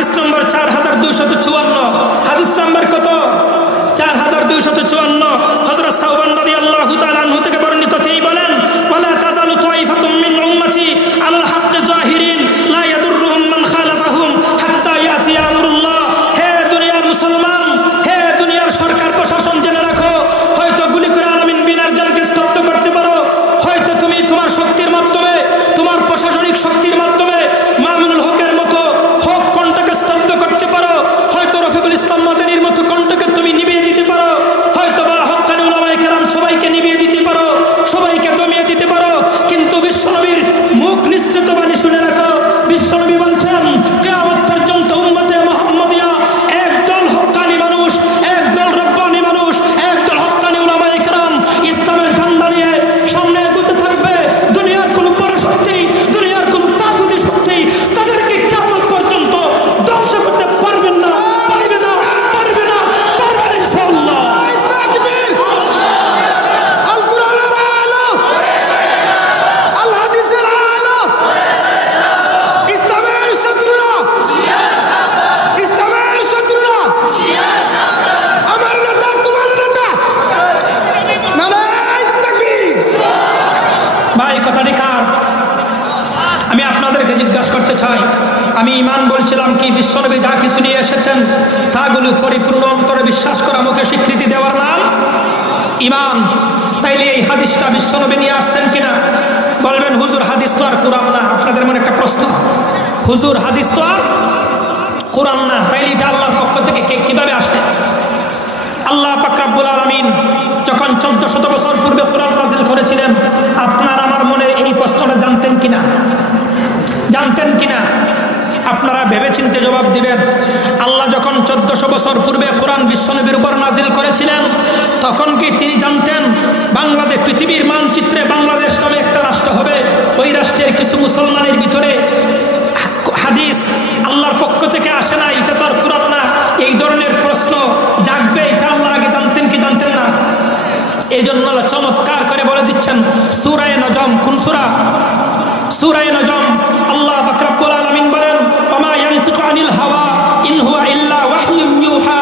হাদিস নম্বর 4254, হাদিস নম্বর কত? 4254। হযরত সাওবান রাদিয়াল্লাহু তাআলা আনহু থেকে বর্ণিত, তিনি বলেন, ওয়ালা তাযালু তাইফাতুম মিন উম্মতি আলাল হাক্কি জাহিরিন লা ইয়াদুররুহুম মান খালাফাহুম হাত্তা ইয়াতি আমরুল্লাহ। হে দুনিয়ার মুসলমান, হে দুনিয়ার সরকার প্রশাসন, জেনে রাখো, হয়তো গুলি করে আলামিন বিন আরজানকে স্তব্ধ করতে পারো, হয়তো তুমি তোমার শক্তির মাধ্যমে, তোমার প্রশাসনিক শক্তির মাধ্যমে মামুনুল হকের মতো হক কণ্ঠকে স্তব্ধ করতে পারো, হয়তো রফিকুল ইসলাম মাদানির মতো কণ্ঠকে তুমি নিভিয়ে দিতে পারো, হয়তো বা হক্কানি উলামায়ে কেরাম সবাইকে নিভিয়ে দিতে পারো, সবাইকে দমিয়ে দিতে পারো, কিন্তু বিশ্বনবীর মুখ নিঃসৃত বাণী শুনে রাখো। বিশ্বনবী বলছেন, কিয়ামত পর্যন্ত উম্মতে মুহাম্মাদিয়া একদল হক্কানি মানুষ, একদল রব্বানি মানুষ, একদল হক্কানি উলামায়ে কেরাম ইসলামের ঝান্ডা নিয়ে সামনে এগোতে থাকবে। দুনিয়ার কোনো পরাশক্তি, দুনিয়ার কোনো তাগুতি শক্তি তাদেরকে কিয়ামত পর্যন্ত ধ্বংস করতে পারবেন না, পারবে না, পারবে না, পারবে ইনশাআল্লাহ। তাকবীর! আল কোরআনের আলো, আল হাদিসের আলো, ইসলামের শত্রুরা, ইসলামের শত্রুরা, আমার নেতা, তোমার নেতা, নারায়ে তাকবীর! ভাই, কথাটি কার? আমি আপনাদেরকে জিজ্ঞাসা করতে চাই, আমি ঈমান বলছিলাম কি বিশ্বনবী যা কিছু নিয়ে এসেছেন তাগুলো পরিপূর্ণ অন্তরে বিশ্বাস করা, মুখে স্বীকৃতি দেওয়ার নাম ঈমান। তাইলে এই হাদিসটা বিশ্বনবী নিয়ে আসছেন কিনা? বলবেন, হুজুর হাদিস তো আর কোরআন না। আপনাদের মনে একটা প্রশ্ন, হুজুর হাদিস তো আর কোরআন না, তাইলে এটা আল্লাহর পক্ষ থেকে কিভাবে আসে? আল্লাহ পাক রব্বুল আলামিন যখন 1400 বছর পূর্বে কোরআন নাযিল করেছিলেন, আপনার আমার মনে এই প্রশ্নটা জানতেন কিনা? জানতেন কিনা? আপনারা ভেবেচিন্তে জবাব দিবেন। আল্লাহ যখন 1400 বছর পূর্বে কোরআন বিশ্বনবীর উপর নাযিল করেছিলেন, তখন কি তিনি জানতেন বাংলাদেশ পৃথিবীর মানচিত্রে বাংলাদেশ নামে একটা রাষ্ট্র হবে? ওই রাষ্ট্রের কিছু মুসলমানের ভিতরে হাদিস আল্লাহর পক্ষ থেকে আসে না, এটা তো আর কোরআন না, এই ধরনের প্রশ্ন জাগবে, এটা আল্লাহ আগে জানতেন কি জানতেন না? এই জন্য আল্লাহ চমৎকার করে বলে দিচ্ছেন সূরা নজম। কোন সূরা? সূরা নজম। আল্লাহ পাক রব্বুল আলামিন বলেন, ওমা ইয়ানতিকু আনিল হাওয়া ইন হুয়া ইল্লা ওয়াহয়ুন ইউহা।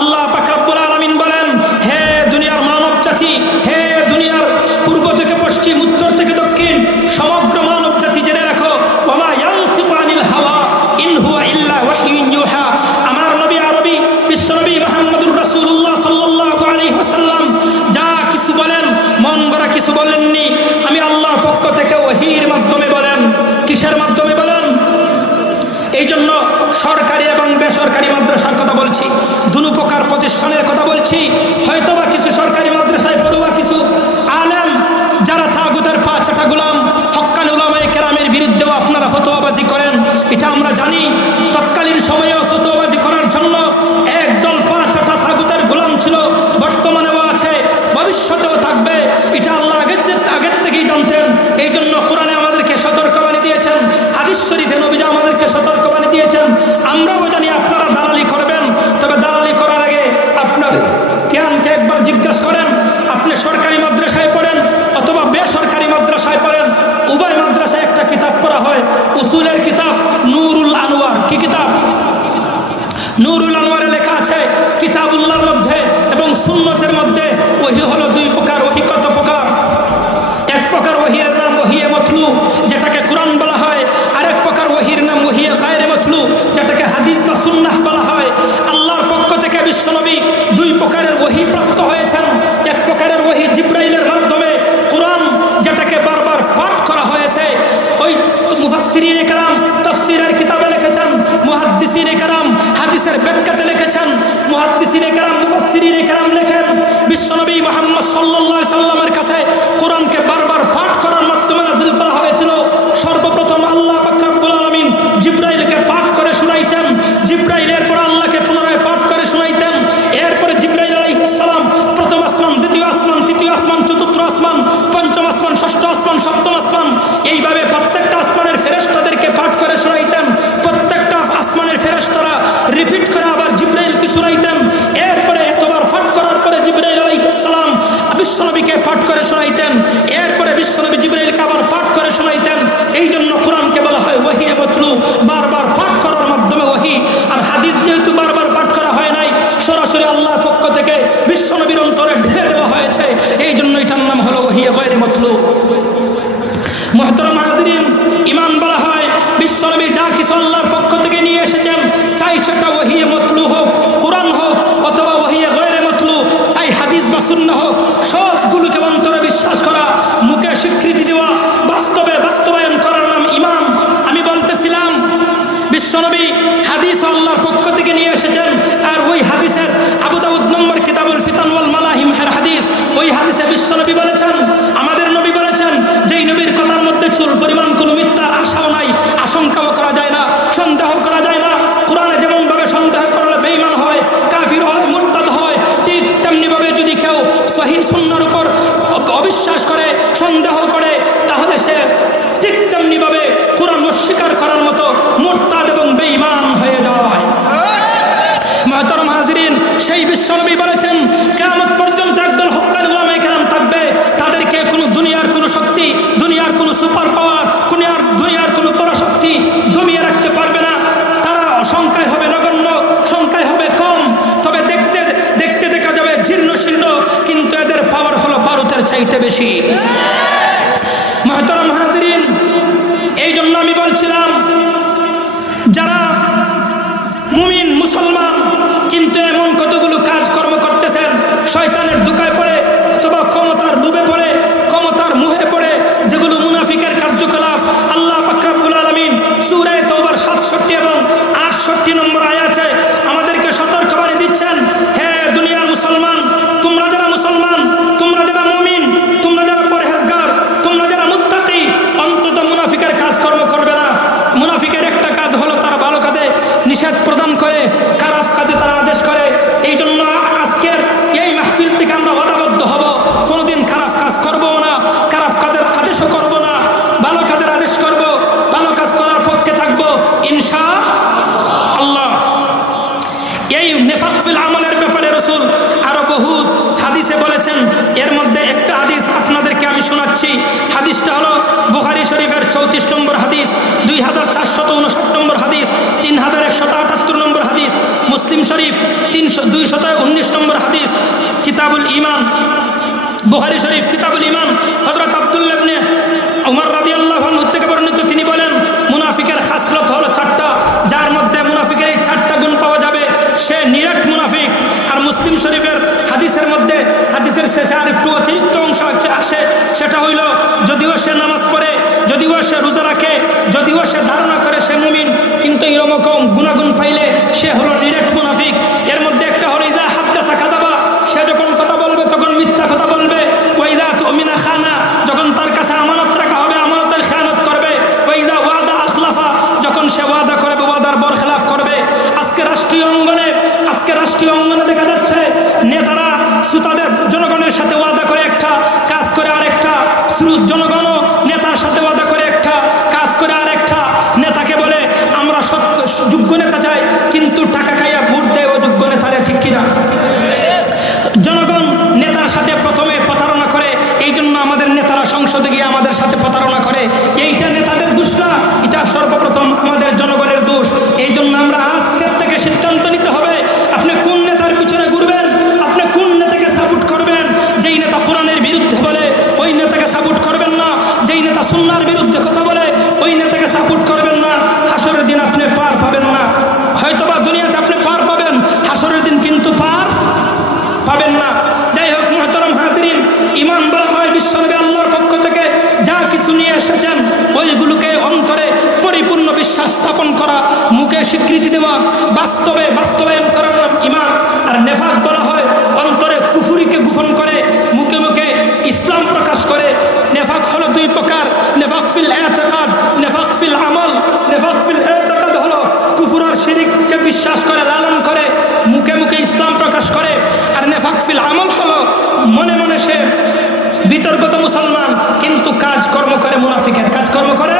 আল্লাহ পাক রব্বুল আলামিন বলেন, হে দুনিয়ার মানব জাতি, হে দুনিয়ার পূর্ব থেকে পশ্চিম, উত্তর থেকে দক্ষিণ, সমগ্র মানব জাতি জেনে রাখো, ওমা ইয়ানতিকু আনিল হাওয়া ইন হুয়া ইল্লা ওয়াহয়ুন ইউহা। আমার নবী আরবি বিশ্বনবী মুহাম্মদুর রাসূলুল্লাহ সাল্লাল্লাহু আলাইহি ওয়াসাল্লাম যা কিছু বলেন, মন গড়া কিছু বলেননি। আমি আল্লাহর পক্ষ থেকে ওহীর মাধ্যমে বলেন। কিসের মাধ্যমে বলেন? এই জন্য সরকারি এবং বেসরকারি মাদ্রাসার কথা বলছি, দুনো প্রকার প্রতিষ্ঠানের কথা বলছি। হয়তোবা কিছু সরকারি মাদ্রাসায় পড়ুয়া কিছু আলেম যারা তাগুতের পাঁচটা গোলাম, হক্কানি উলামায়ে কেরামের বিরুদ্ধেও আপনারা ফতোয়াবাজি করেন, এটা আমরা জানি। তৎকালীন সময়েও ফতোয়াবাজি করার জন্য একদল পাঁচটা তাগুতের গোলাম ছিল, বর্তমানেও আছে, ভবিষ্যতেও থাকবে, এটা আল্লাহ আগের থেকেই জানতেন। এই জন্য কোরআনে আমাদেরকে সতর্কবাণী দিয়েছেন, হাদিস শরীফে নবীজি আমাদেরকে সতর্কবাণী দিয়েছেন। আমরাও জানি আপনারা দালালি করবেন, তবে দালালি করার আগে আপনার জ্ঞানকে একবার জিজ্ঞাসা করেন। আপনি সরকারি মাদ্রাসায় পড়েন অথবা বেসরকারি মাদ্রাসায় পড়েন, উভয় মাদ্রাসায় একটা কিতাব পড়া হয়, উসুলের কিতাব নূরুল আনোয়ার। কি কিতাব? নূরুল আনোয়ারে লেখা আছে কিতাবুল্লাহর মধ্যে এবং সুন্নতের মধ্যে ওহী হলো দুই প্রকার। ওহী কত প্রকার? এক প্রকার ওহীর নাম ওহীয়ে মাতলু, যেটাকে কোরআন বলা হয়, আরেক প্রকার ওহীর নাম ওহীয়ে গায়রে মাতলু, যেটাকে হাদিস বা সুন্নাহ বলা হয়। আল্লাহর পক্ষ থেকে বিশ্বনবী দুই প্রকারের ওহী প্রাপ্ত হয়েছেন। এক প্রকারের ওহী জিবরাইলের মাধ্যমে কোরআন, যেটাকে বারবার পাঠ করা হয়েছে। ওই মুফাসসিরিনে কেরাম তাফসীরের কিতাবে লিখেছেন, মুহাদ্দিসিনে কেরাম হাদিসের ব্যাখ্যাতে লিখেছেন, মুহাদ্দিসিনে কেরাম মুফাসসিরিনে কেরাম লেখেন বিশ্বনবী মুহাম্মদ সাল্লাল্লাহু আলাইহি সাল্লামের কাছে কোরআনকে বারবার পাঠ করার মাধ্যমে নাযিল করা হয়েছিল। সর্বপ্রথম আল্লাহ পাক রব্বুল আলামিন জিবরাইলকে পাঠ করে শোনাইতেন, জিবরাইলের পর আল্লাহকে পুনরায় পাঠ করে শোনাইতেন। এরপরে জিবরাইল আলাইহিস সালাম প্রথম আসমান, দ্বিতীয় আসমান, তৃতীয় আসমান, চতুর্থ আসমান, পঞ্চম আসমান, ষষ্ঠ আসমান, সপ্তম আসমান, এইভাবে প্রত্যেকটা আসমানের ফেরেশতাদেরকে পাঠ করে শোনাইতেন। প্রত্যেকটা আসমানের ফেরেশতারা রিপিট করে আবার জিবরাইলকে শোনাইতেন। এরপরে এতবার পাঠ করার পরে জিবরাইল আলাইহিস সালাম বিশ্বনবীকে পাঠ করে শোনাইতেন। এরপরে বিশ্বনবী জিবরাইলকে আবার পাঠ করে শোনাইতেন। এই জন্য কোরআনকে বলা হয় ওহী মাতলু, বারবার পাঠ করার মাধ্যমে ওহী। বিশ্বনবী বলেছেন কিয়ামত পর্যন্ত একদল হক্কানি উলামায়ে কেরাম থাকবে, তাদেরকে কোনো দুনিয়ার কোনো শক্তি, দুনিয়ার কোনো সুপার পাওয়ার, দুনিয়ার কোনো পরাশক্তি দমিয়ে রাখতে পারবে না। তারা সংখ্যায় হবে নগণ্য, সংখ্যায় হবে কম, তবে দেখতে দেখতে দেখা যাবে জীর্ণ শীর্ণ, কিন্তু এদের পাওয়ার হলো বারুদের চাইতে বেশি। মুহতারাম হাজিরিন, এই জন্য আমি বলছিলাম যারা মুমিন মুসলমান কিন্তু এমন কতগুলো কাজকর্ম করতেছেন শয়তানের ধোঁকায় পড়ে অথবা ক্ষমতার লোভে পড়ে, ক্ষমতার মুহে পড়ে, যেগুলো মুনাফিকের কার্যকলাপ। আল্লাহ পাক রব্বুল আলামিন সূরা তাওবার 67 এবং 68 নম্বর আয়াতে আমাদেরকে সতর্কবাণী দিচ্ছেন, হে দুনিয়ার মুসলমান, তোমরা যারা মুসলমান, তোমরা যারা মুমিন, তোমরা যারা পরহেজগার, তোমরা যারা মুত্তাকি, অন্তত মুনাফিকের কাজকর্ম করবে না। মুনাফিকের একটা কাজ হলো তারা ভালো কাজে নিষেধ প্রদান করে, খারাপ কাজে তারা আদেশ করে। এই জন্য আজকের এই মাহফিল থেকে আমরা ওয়াদাবদ্ধ হব, কোনোদিন খারাপ কাজ করবো না, খারাপ কাজের আদেশও করব না, ভালো কাজের আদেশ করব, ভালো কাজ করার পক্ষে থাকবো ইনশাআল্লাহ। এই নিফাক ফিল আমলের ব্যাপারে রাসূল আরো বহুত হাদিসে বলেছেন। এর মধ্যে একটা হাদিস আপনাদেরকে আমি শোনাচ্ছি। হাদিসটা হলো বুখারী শরীফের 34 নম্বর হাদিস, 2459 নম্বর হাদিস, 3178 নম্বর হাদিস, মুসলিম শরীফ 219 নম্বর হাদিস, কিতাবুল ঈমান, বুখারী শরীফ কিতাবুল ঈমান। হযরত আব্দুল্লাহ ইবনে উমর রাদিয়াল্লাহু আনহু থেকে বর্ণিত, তিনি বলেন মুনাফিকের খাসলত হলো 4টা, যার মধ্যে মুনাফিকের এই 4টা গুণ পাওয়া যাবে সে নিরেট মুনাফিক। আর মুসলিম শরীফের হাদিসের মধ্যে হাদিসের শেষে আর একটু অতিরিক্ত অংশ আসে, সেটা হইল যদিও সে নামাজ পড়ে, যদিও সে রোজা রাখে, যদিও সে ধারণা করে সে মুমিন, কিন্তু এরকম গুণাগুণ পাইলে সে হলো নিরেট মুনাফিক। এর মধ্যে একটা হলো ইযা হাদ্দাসা কাযাবা, সে যখন কথা বলবে তখন মিথ্যা কথা বলবে। ওয়া ইযা তুমিনা খানা, যখন তার কাছে আমানত রাখা হবে আমানতের খেয়ানত করবে। ওয়া ইযা ওয়াদা আখলাফা, যখন সে ওয়াদা করবে ওয়াদার বরখেলাফ করবে। আজকে রাষ্ট্রীয় অঙ্গনে দেখা যাচ্ছে নেতারা শ্রোতাদের জনগণের সাথে ওয়াদা করে একটা, কাজ করে আরেকটা। জনগণও নেতার সাথে ওয়াদা করে একটা, কাজ করে আরেকটা। নেতাকে বলে আমরা যোগ্য নেতা চাই, কিন্তু টাকা খাইয়া ভোট দেয় অযোগ্য নেতারে, ঠিক কিনা? জনগণ নেতার সাথে প্রথমে প্রতারণা করে, এই জন্য আমাদের নেতারা সংসদে গিয়ে আমাদের সাথে প্রতারণা করে। এইটা নেতাদের দোষ না, এটা সর্বপ্রথম আমাদের জনগণের দোষ। এই জন্য আমরা আজকের থেকে সিদ্ধান্ত নিতে হবে আপনি কোন নেতার পিছনে ঘুরবেন, আপনি কোন নেতাকে সাপোর্ট করবেন। যেই নেতা কোরআনের বিরুদ্ধে বলে ওই নেতাকে সাপোর্ট করবেন না, যেই নেতা সুন্নাহর বিরুদ্ধে কথা বলে ওই নেতাকে সাপোর্ট করবেন না। হাসরের দিন আপনি পার পাবেন না। হয়তোবা দুনিয়াতে আপনি পার পাবেন, হাসরের দিন কিন্তু পার পাবেন না। যাই হোক মুহতারাম হাজিরিন, ঈমান বলা হয় বিশ্বনবী আল্লাহর পক্ষ থেকে যা কিছু নিয়ে এসেছেন ওইগুলোকে অন্তরে পরিপূর্ণ বিশ্বাস স্থাপন করা, মুখে স্বীকৃতি দেওয়া, বাস্তবায়ন করার নাম ঈমান। আর নেফাক বলা হয় অন্তরে কুফরিকে গোপন করে মুখে মুখে ইসলাম প্রকাশ করে। নেফাক হলো 2 প্রকার, নেফাক ফিল ইতিকাদ, নেফাক ফিল আমল। নেফাক ফিল ইতিকাদ হলো কুফর আর শিরককে বিশ্বাস করে, লালন করে, মুখে মুখে ইসলাম প্রকাশ করে। আর নেফাক ফিল আমল হলো মনে মনে সে বিতর্কত মুসলমান, কিন্তু কাজকর্ম করে মুনাফিকের, কাজকর্ম করে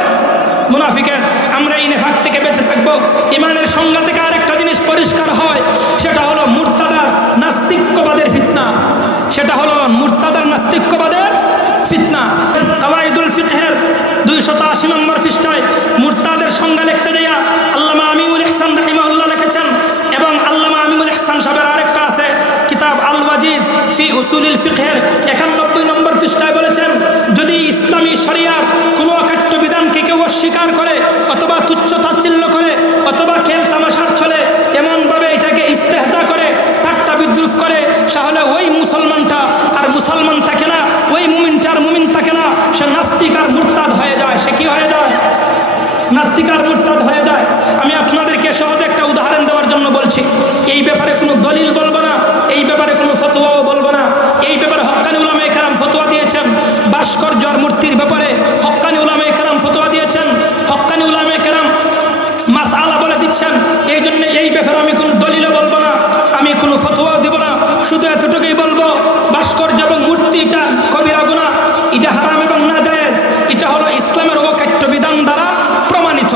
মুনাফিকের। আমরা এই নেফাক থেকে বেঁচে থাকবো। ঈমানের সংজ্ঞা থেকে আরেকটা জিনিস পরিষ্কার হয়, সেটা হলো মুরতাদার নাস্তিক্যবাদের ফিতনা। সেটা হলো মুরতাদার নাস্তিক্যবাদের ফিতনা। কাওয়াইদুল ফিকহের 280 নম্বর পৃষ্ঠায় মুরতাদের সংজ্ঞা লিখতে যাইয়া আল্লামা আমিনুল ইহসান রাহিমাহুল্লাহ লিখেছেন, এবং আল্লামা আমিনুল ইহসান সাহেবের আরেকটা আছে কিতাব আল ওয়াজিজ ফি উসুলিল ফিকহের 91 নম্বর পৃষ্ঠায় বলেছেন, যদি ইসলামী শরিয়ার কোনো অকাট্য বিধানকে কেউ অস্বীকার করে অথবা তুচ্ছ তাচ্ছিল্য করে অথবা খেল তামাশার চলে এমনভাবে এটাকে ইস্তেহজা করে, ঠাট্টা বিদ্রুপ করে, তাহলে ওই মুসলমানটা আর মুসলমান থাকে না, ওই মুমিনটা আর মুমিন থাকে না, সে নাস্তিক আর মুরতাদ হয়ে যায়। সে কি হয়ে যায়? নাস্তিক আর মুরতাদ হয়ে যায়। আমি আপনাদেরকে সহজে একটা উদাহরণ দেওয়ার জন্য বলছি। এই ব্যাপারে কোনো দলিল বলবো না, এই ব্যাপারে কোনো ফতোয়াও বলবো না। এই ব্যাপারে হক্কানি উলামায়ে কেরাম ফতোয়া দিয়েছেন। ভাস্কর্য আর মূর্তির ব্যাপারে হক্কানি উলামায়ে কেরাম ফতোয়া দিয়েছেন। হক্কানি উলামায়ে কেরাম মাসআলা বলে দিচ্ছেন। এই জন্য এই ব্যাপারে আমি কোনো দলিলও বলবো না, আমি কোনো ফতোয়াও দেব না। শুধু এতটুকুই বলবো, ভাস্কর্য এবং মূর্তিটা কবিরা গুনাহ, এটা হারাম এবং নাজায়েজ। এটা হলো ইসলামের অকাট্য বিধান দ্বারা প্রমাণিত।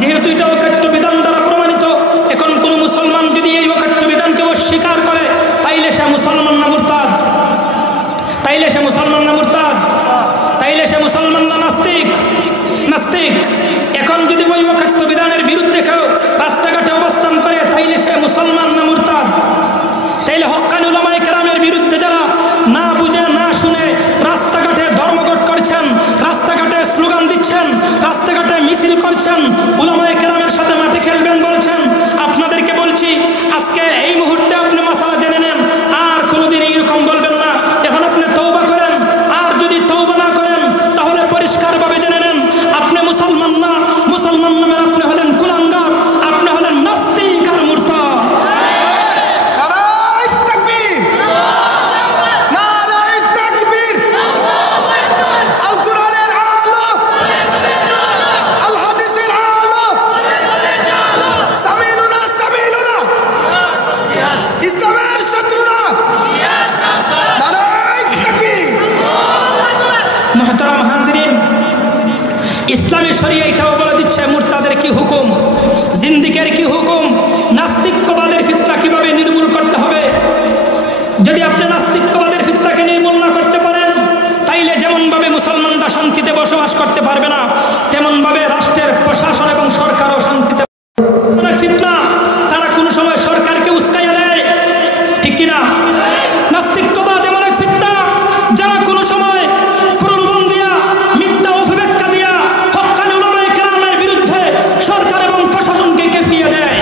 যেহেতু এটা অকাট্য বিধান দ্বারা প্রমাণিত, এখন কোনো মুসলমান যদি এই অকাট্য বিধানকে ইসলামী শরিয়া এটাও বলে দিচ্ছে মুরতাদের কি হুকুম, জিন্দিকের কি হুকুম, নাস্তিক্যবাদের ফিতনা কিভাবে নির্মূল করতে হবে। যদি আপনি নাস্তিক্যবাদের ফিতনাকে নির্মূল না করতে পারেন, তাইলে যেমনভাবে মুসলমানরা শান্তিতে বসবাস করতে পারবে না, তেমনভাবে রাষ্ট্রের প্রশাসন এবং সরকারও শান্তিতে। ফিতনা তারা কোনো সময় সরকারকে উস্কাইয়া দেয়, ঠিক কিনা? নাস্তিক্যবাদ এমন এক ফিতনা যারা কোনো সময় প্রলোভন দিয়া, মিথ্যা অভিব্যক্তি দিয়া হক্কানি উলামায়ে কেরামের বিরুদ্ধে সরকার এবং প্রশাসনকে খেপিয়ে দেয়।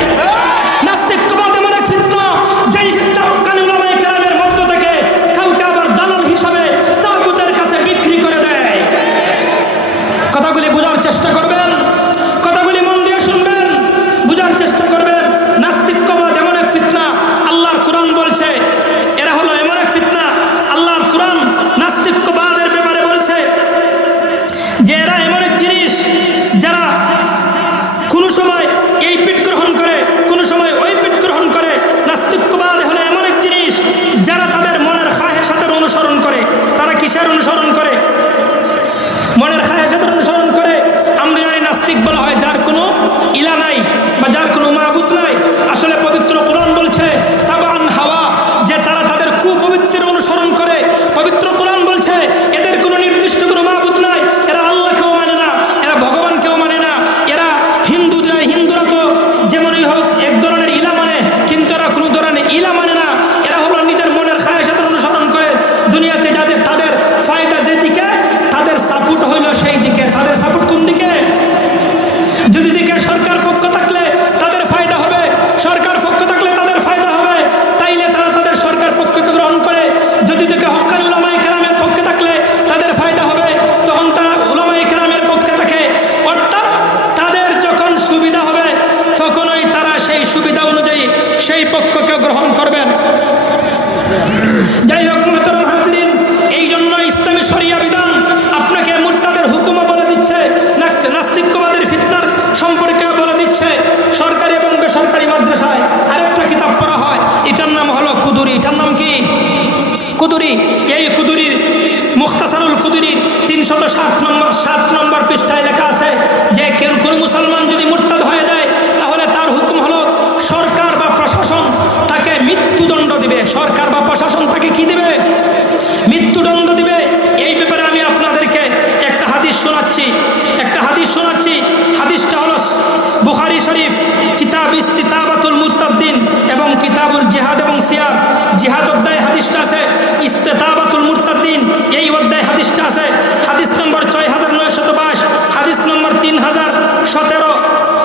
নাস্তিক্যবাদ এমন এক ফিতনা, যেই ফিতনা হক্কানি উলামায়ে কেরামের মধ্য থেকে কাউকে আবার দালাল হিসাবে তাগুতের কাছে বিক্রি করে দেয়। কথাগুলি বোঝার চেষ্টা করবেন, কথাগুলি মন দিয়ে শুনবেন, বোঝার চেষ্টা করবেন। নাস্তিক্যবাদ এমন এক ফিতনা, আল্লাহর কোরআন বলছে এরা হলো এমন এক ফিতনা। আল্লাহর কোরআন নাস্তিক্যবাদের ব্যাপারে বলছে যে এরা এমন এক জিনিস যারা কোনো সময় এই পিঠ গ্রহণ করে, কোনো সময় ওই পিঠ গ্রহণ করে। নাস্তিক্যবাদ হলো এমন এক জিনিস যারা তাদের মনের খাহেশাতের অনুসরণ করে। তারা কিসের অনুসরণ করে? মনের খাহেশাতের অনুসরণ করে। আমরা জানি নাস্তিক বলা হয় যার কোনো ইলা নাই বা যার কোনো মাবুদ নাই। আসলে পবিত্র কোরআন বলছে তাবান হাওয়া, যে তারা তাদের কুপবিত্রের অনুসরণ করে। পবিত্র কোরআন বলছে এদের কোনো নির্দিষ্ট কোনো মাবুদ নাই, এরা আল্লাহকেও মানে না, এরা ভগবানকেও মানে না। এরা হিন্দুরা তো যেমনই হোক এক ধরনের ইলা মানে, কিন্তু এরা কোনো ধরনের ইলা মানে না। এরা হলো নিজের মনের খায়েশাতের অনুসরণ করে। দুনিয়াতে যাদের তাদের ফায়দা যেদিকে, তাদের সাপোর্ট হইল সেই দিকে। তাদের সাপোর্ট কোন দিকে? যদি দিকে সরকার পক্ষ থাকলে তাদের ফায়দা হবে, সরকার পক্ষ থাকলে তাদের ফায়দা হবে, তাইলে তারা তাদের সরকার পক্ষকে গ্রহণ করে। যদি দিকে হক্কানি উলামায়ে কেরামের পক্ষে থাকলে তাদের ফায়দা হবে, তখন তারা উলামায়ে কেরামের পক্ষে থাকে। অর্থাৎ তাদের যখন সুবিধা হবে তখনই তারা সেই সুবিধা অনুযায়ী সেই পক্ষকে গ্রহণ করবেন। যাই হোক মুহতারাম হাজিরিন, এই জন্য ইসলামী শরিয়া বিধান আপনাকে মুরতাদের হুকুমও বলে দিচ্ছে, নাস্তিক্যবাদের ফিতনার সম্পর্কে বলে দিচ্ছে। সরকারি এবং বেসরকারি মাদ্রাসায় আরেকটা কিতাব পড়া হয়, এটার নাম হলো কুদুরি। এটার নাম কি? কুদুরি। এই কুদুরির মুখতাসারুল কুদুরির 307 নম্বর পৃষ্ঠায় লেখা আছে যে কোন মুসলমান যদি মুরতাদ হয়ে যায় তাহলে তার হুকুম হলো সরকার বা প্রশাসন তাকে মৃত্যুদণ্ড দিবে। সরকার বা প্রশাসন তাকে কি দিবে? মৃত্যুদণ্ড দিবে। এই ব্যাপারে আমি আপনাদেরকে একটা হাদিস শোনাচ্ছি। হাদিসটা হলো বুখারী শরীফ কিতাব ইস্তিতাবাতুল মুরতাদ্দিন এবং কিতাবুল জিহাদ এবং সিয়ার। জিহাদ অধ্যায় হাদিসটা আছে, ইস্তিতাবাতুল মুরতাদ্দিন এই অধ্যায় হাদিসটা আছে। হাদিস নম্বর 6922, হাদিস নম্বর 3017।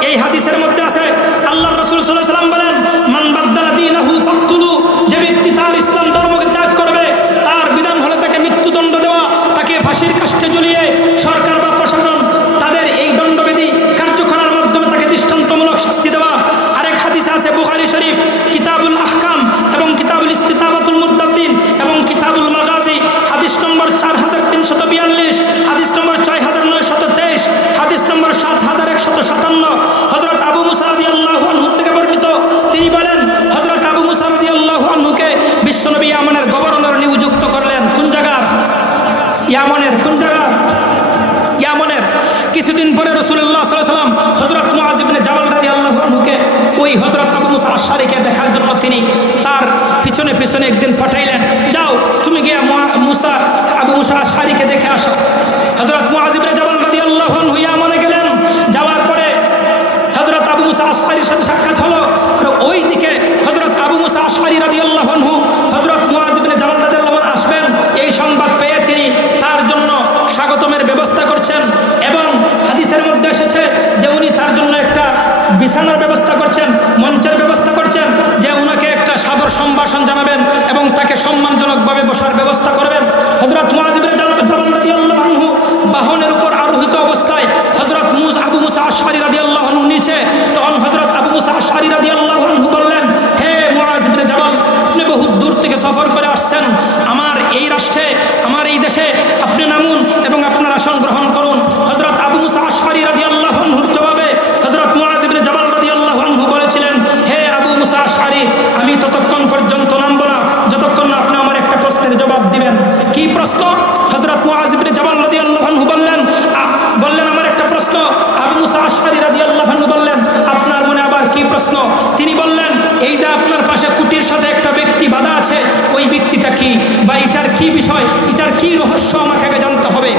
এই হাদিসের মধ্যে আছে আল্লাহর রাসূল সাল্লাল্লাহু আলাইহি ওয়াসাল্লাম বলেন, মান বাদদালা দীনাহু ফাকতুলু, যে ব্যক্তি তার ইসলাম ধর্মকে ত্যাগ করবে তার বিধান হলো তাকে মৃত্যুদণ্ড দেওয়া, তাকে ফাঁসির কাষ্ঠে ঝুলিয়ে সরকার বা প্রশাসন তাদের এই দণ্ডবিধি কার্যকরের মাধ্যমে তাকে দৃষ্টান্তমূলক শাস্তি দেওয়া। আরেক হাদিস আছে বুখারী শরীফ কিতাবুল আহকাম এবং কিতাবুল ইস্তিতাবাতুল মুরতাদ্দিন এবং কিতাবুল মাগাজি, হাদিস নম্বর 4342, হাদিস নম্বর 6923, হাদিস নম্বর 7157। হযরত আবু মুসা রাদিয়াল্লাহু আনহু থেকে বর্ণিত, তিনি বলেন হযরত আবু মুসা রাদিয়াল্লাহু আনহুকে বিশ্বনবী ইয়ামানের গভর্নর নিযুক্ত করলেন। কোন জায়গার? ইয়ামানের। কোন জায়গা? ইয়ামানের। কিছুদিন পরে রাসূলুল্লাহ সাল্লাল্লাহু আলাইহি ওয়াসাল্লাম হযরত মুআয ইবনে জাবাল রাদিয়াল্লাহু আনহুকে ওই হযরত আবু মুসা আশআরীকে দেখার জন্য তিনি তার পিছনে পিছনে একদিন পাঠাইলেন, যাও তুমি গিয়ে আবু মুসা আশআরীকে দেখে আসো। হযরত মুআয ইবনে জাবাল রাদিয়াল্লাহু আনহু ইয়ামানে গেলেন। যাওয়ার পরে হযরত আবু মুসা আশআরীর সাথে সাক্ষাৎ হলো। আর ওই দিকে হযরত আবু মুসা আশআরী রাদিয়াল্লাহু আনহু হযরত মুআয ইবনে জাবাল রাদিয়াল্লাহু আনহু আসবেন এই সংবাদ পেয়ে তিনি তার জন্য স্বাগতমের ব্যবস্থা করছেন এবং হাদিসের মধ্যে এসেছে যে উনি তার জন্য একটা বিছানার ব্যবস্থা করছেন, মঞ্চের ব্যবস্থা করছেন, যে উনাকে একটা সাদর সম্ভাষণ জানাবেন এবং তাকে সম্মানজনকভাবে বসার ব্যবস্থা করবেন। হযরত মুআয ইবনে কি রহস্য আমাকে আগে জানতে হবে।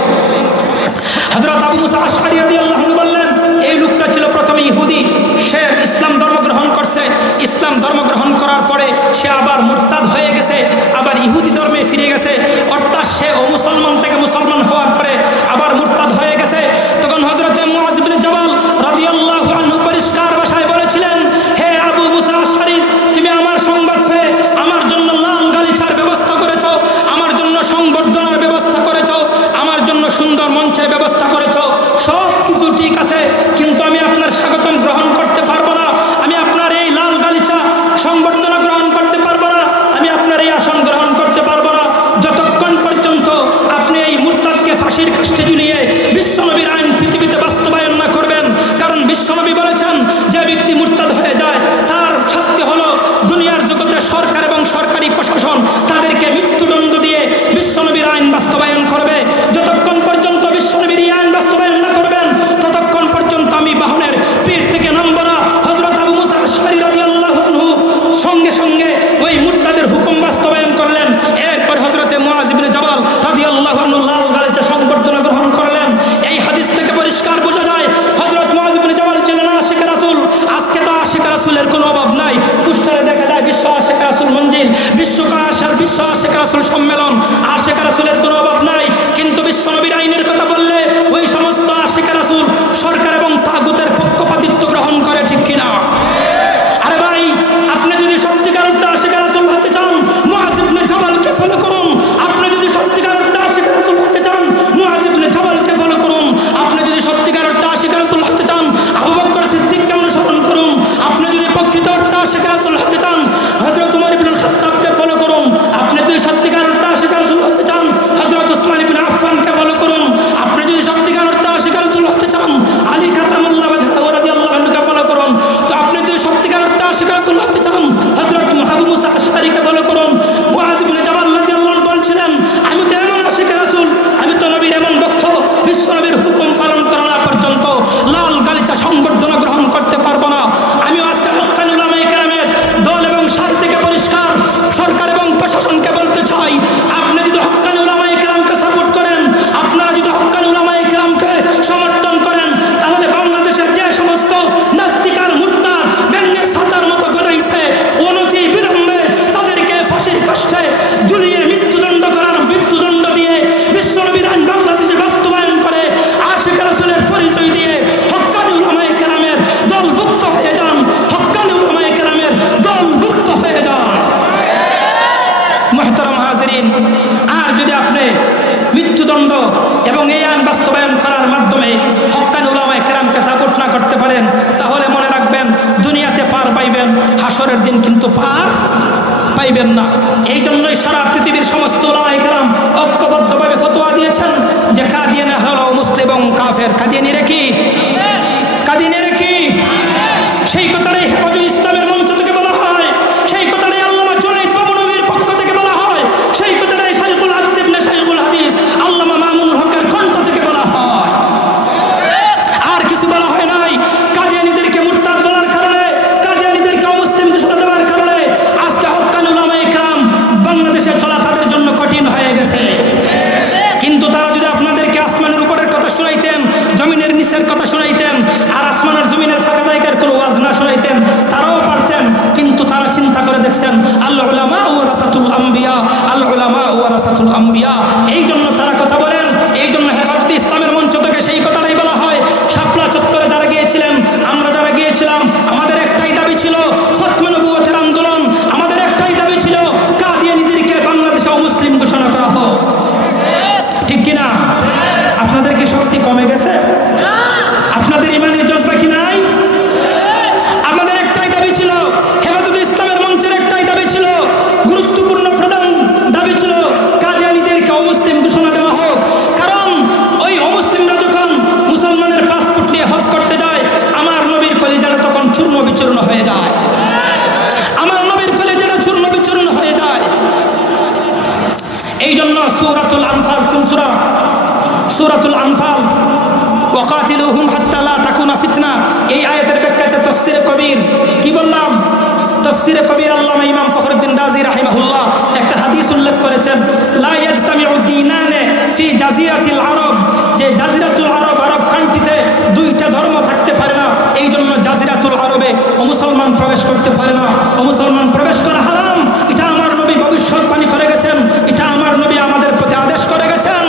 হযরত আবু মুসা আশআরী রাদিয়াল্লাহু আনহু বললেন, এই লোকটা ছিল প্রথমে ইহুদি, সে ইসলাম ধর্ম গ্রহণ করছে, ইসলাম ধর্ম গ্রহণ করার পরে সে আবার মুরতাদ হয়ে গেছে, আবার ইহুদি ধর্মে ফিরে গেছে, অর্থাৎ সে ও মুসলমান থেকে মুসলমান হওয়ার পরে আবার মুরতাদ হয়ে গেছে। তখন হযরত মুআয ইবনে জাবাল রাদিয়াল্লাহু আনহু পরিষ্কার ভাষায় বলেছিলেন, হে আবু মুসা আশআরী, তুমি আমার সংবাদ পেয়ে আমার জন্য লাল গালিচার ব্যবস্থা করেছো, আমার জন্য সংবর্ধনার ব্যবস্থা করেছো, আমার জন্য সুন্দর মঞ্চের ব্যবস্থা করেছো, সব কিছু ঠিক আছে, কিন্তু আমি আপনার স্বাগতম গ্রহণ করতে পারবো না, আমি আপনার এই লাল গালিচা সংবর্ধনা গ্রহণ করতে পারবো না, আমি আপনার এই আসন গ্রহণ করতে পারবো না, যতক্ষণ পর্যন্ত আপনি এই মুরতাদকে ফাঁসির কাষ্ঠে ঝুলিয়ে বিশ্বনবীর আইন পৃথিবীতে বাস্তবায়ন না করবেন। কারণ বিশ্বনবী বলেছেন, যে ব্যক্তি মুরতাদ হয়ে যায় তার শাস্তি হলো দুনিয়ার জগতে সরকার এবং সরকারি প্রশাসন তাদেরকে মৃত্যুদণ্ড দিয়ে বিশ্বনবীর আইন বাস্তবায়ন করবে। যতক্ষণ পর্যন্ত বিশ্বনবীর এই আইন বাস্তবায়ন না করবেন ততক্ষণ পর্যন্ত আমি বাহনের পীর থেকে নামব না। হযরত আবু মুসা আশআরী রাদিয়াল্লাহু আনহু সঙ্গে সঙ্গে ওই মুরতাদের হুকুম বাস্তবায়ন করলেন। এরপর হযরত মুআয ইবনে জাবাল রাদিয়াল্লাহু আনহু লাল গালিচা সংবর্ধনা গ্রহণ করলেন। এই হাদিস থেকে পরিষ্কার বোঝা যায় হযরত মুআয ইবনে জাবাল ছিলেন আশিক রাসূল। আজকে তো আশিক রাসূলের কোনো অভাব নাই, পোস্টারে দেখা যায় বিশ্ব আশিক রাসূল মঞ্জিল, বিশ্ব আশিক রাসূল সম্মেলন, আশিক রাসূলের কোনো অভাব নাই। কিন্তু বিশ্বনবীর আইনের কথা বললে ওই সমস্ত আশিক রাসূল সরকার এবং তাগুতের পক্ষপাতিত্ব গ্রহণ করে, ঠিক কিনা? আরে ভাই, আপনি যদি সত্যিকার অর্থে আশিক রাসূল হতে চান মুআয ইবনে জাবালকে ফলো করুন। আপনি যদি সত্যিকার অর্থে আশিক রাসূল হতে চান মুআয ইবনে জাবালকে ফলো করুন। আপনি যদি সত্যিকার অর্থে আশিক রাসূল হতে চান আবু বকর সিদ্দিককে অনুসরণ করুন। আপনি যদি প্রকৃত অর্থে আশিক রাসূল হতে চান হযরত উমর ইবনে খাত্তাবকে ফলো করুন। আপনি যদি সত্যিকার অর্থে আশিক রাসূল হতে চান হযরত উসমান ইবনে আফফানকে ফলো করুন। আপনি যদি সত্যিকার অর্থে আশিক রাসূল হতে চান আলী কারামাল্লাহু ওয়াজহাহু রাদিয়াল্লাহু আনহুকে ফলো করুন। তো আপনি যদি সত্যিকার অর্থে আশিক রাসূল হতে চান হযরত আবু মুসা আশআরীকে ফলো করুন। মুআয ইবনে জাবাল রাদিয়াল্লাহু আনহু বলছিলেন, আমি তো এমন আশিক রাসূল, আমি তো নবীর এমন ভক্ত, বিশ্বনবীর হুকুম পালন করা না পর্যন্ত লাল গালিচা সংবর্ধনা গ্রহণ করতে পারবো না। আমি আজকে হক্কানি উলামায়ে কেরামের দল এবং সারি থেকে পরিষ্কার সরকার এবং প্রশাসনকে বলতে চাই, আপনি যদি হক্কানি উলামায়ে কেরামকে সাপোর্ট করেন, আপনারা যদি হক্কানি উলামায়ে কেরামকে সমর্থন করেন, তাহলে বাংলাদেশের যে সমস্ত নাস্তিক আর মুরতাদ ব্যাঙের ছাতার মতো গজাইছে, অনতি বিলম্বে তাদেরকে ফাঁসির কাষ্ঠে ঝুলিয়ে মৃত্যুদণ্ড দিয়ে বিশ্বনবীর আইন বাংলাদেশে বাস্তবায়ন করে আশিক রাসূলের পরিচয় দিয়ে হক্কানি উলামায়ে কেরামের দলভুক্ত হয়ে যান, হক্কানি উলামায়ে কেরামের দলভুক্ত হয়ে যান। মুহতারাম হাজিরিন, আর যদি আপনি মৃত্যুদণ্ড এবং এই আইন বাস্তবায়ন করার মাধ্যমে হক্কানি উলামায়ে কেরামকে সাপোর্ট না করতে পারেন, তাহলে মনে রাখবেন দুনিয়াতে পার পাইবেন, হাসরের দিন কিন্তু পার পাইবেন না। এই জন্যই সারা পৃথিবীর সমস্ত উলামায়ে কেরাম ঐক্যবদ্ধভাবে ফতোয়া দিয়েছেন যে কাদিয়ানী হলো মুসলিম এবং কাফের। কাদিয়ানীরা কি? কাদিয়ানীরা কি? সেই কথাটাই হেফাজতে ইসলামের মঞ্চ থেকে বলা হয়, সেই কথাটাই আল্লামা জুনাইদ বাবনগরীর পক্ষ থেকে বলা হয়, সেই কথাটাই শাইখুল হাদিস ইবনে শাইখুল হাদিস আল্লামা মামুনুল হকের কণ্ঠ থেকে বলা হয়। আর কিছু বলা হয় নাই। কাদিয়ানীদেরকে মুরতাদ বলার কারণে, কাদিয়ানীদেরকে অমুসলিম ঘোষণা দেওয়ার কারণে আজকে হক্কানি উলামায়ে কেরাম বাংলাদেশে চলা তাদের জন্য কঠিন হয়ে গেছে। কিন্তু তারা যদি আপনাদেরকে আসমানের উপরের কথা শোনাইতেন, জমিনের নিচের কথা শোনাইতেন, আর আসমানের জমিনের ফাঁকা জায়গার কোনো ওয়াজ না শোনাইতেন, তারাও পারতেন। কিন্তু তারা চিন্তা করে দেখছেন আল উলামা ওয়ারাসাতুল আম্বিয়া, আল উলামা ওয়ারাসাতুল আম্বিয়া, এই জন্য তারা কথা বলেন। এই জন্য হেফাজতে ইসলামের মঞ্চ থেকে সেই কথাটাই বলা হয়। শাপলা চত্বরে যারা গিয়েছিলেন, আমরা যারা গিয়েছিলাম, আমাদের একটাই দাবি ছিল খতমে নবুয়তের আন্দোলন, আমাদের একটাই দাবি ছিল কাদিয়ানীদেরকে বাংলাদেশে অমুসলিম ঘোষণা করা হোক, ঠিক কিনা? আপনাদের কি শক্তি কমে গেছে? আপনাদের ইমানের জজবা কি নাই? আমাদের একটাই দাবি ছিল, হেফাজতে ইসলামের মঞ্চের একটাই দাবি ছিল, গুরুত্বপূর্ণ প্রধান দাবি ছিল কাদিয়ানীদেরকে অমুসলিম ঘোষণা দেওয়া হোক। কারণ ওই অমুসলিমরা যখন মুসলমানের পাসপোর্ট নিয়ে হজ করতে যায়, আমার নবীর কলিজাটা তখন চূর্ণ বিচূর্ণ হয়ে যায়, আমার নবীর কলিজাটা চূর্ণ বিচূর্ণ হয়ে যায়। এই জন্য সূরাতুল আনফাল, কোন সূরা? সূরাতুল আনফাল, ওয়াকাতিলুহুম হাত্তা লা তাকুনা ফিতনা, এই আয়াতের ব্যাখ্যাতে তাফসীরে কবির কি বললাম? তাফসীরে কবির আল্লামা ইমাম ফখরুদ্দিন রাজি রাহিমাহুল্লাহ একটা হাদিস উল্লেখ করেছেন, লা ইয়াজতামিউ দীনানে ফি জাজিরাতিল আরব, যে জাজিরাতুল আরব, আরব কান্ট্রিতে দুইটা ধর্ম থাকতে পারে না। এই জন্য জাজিরাতুল আরবে মুসলমান প্রবেশ করতে পারে না, মুসলমান প্রবেশ করা হারাম। এটা আমার নবী ভবিষ্যৎবাণী করে গেছেন, এটা আমার নবী আমাদের প্রতি আদেশ করে গেছেন।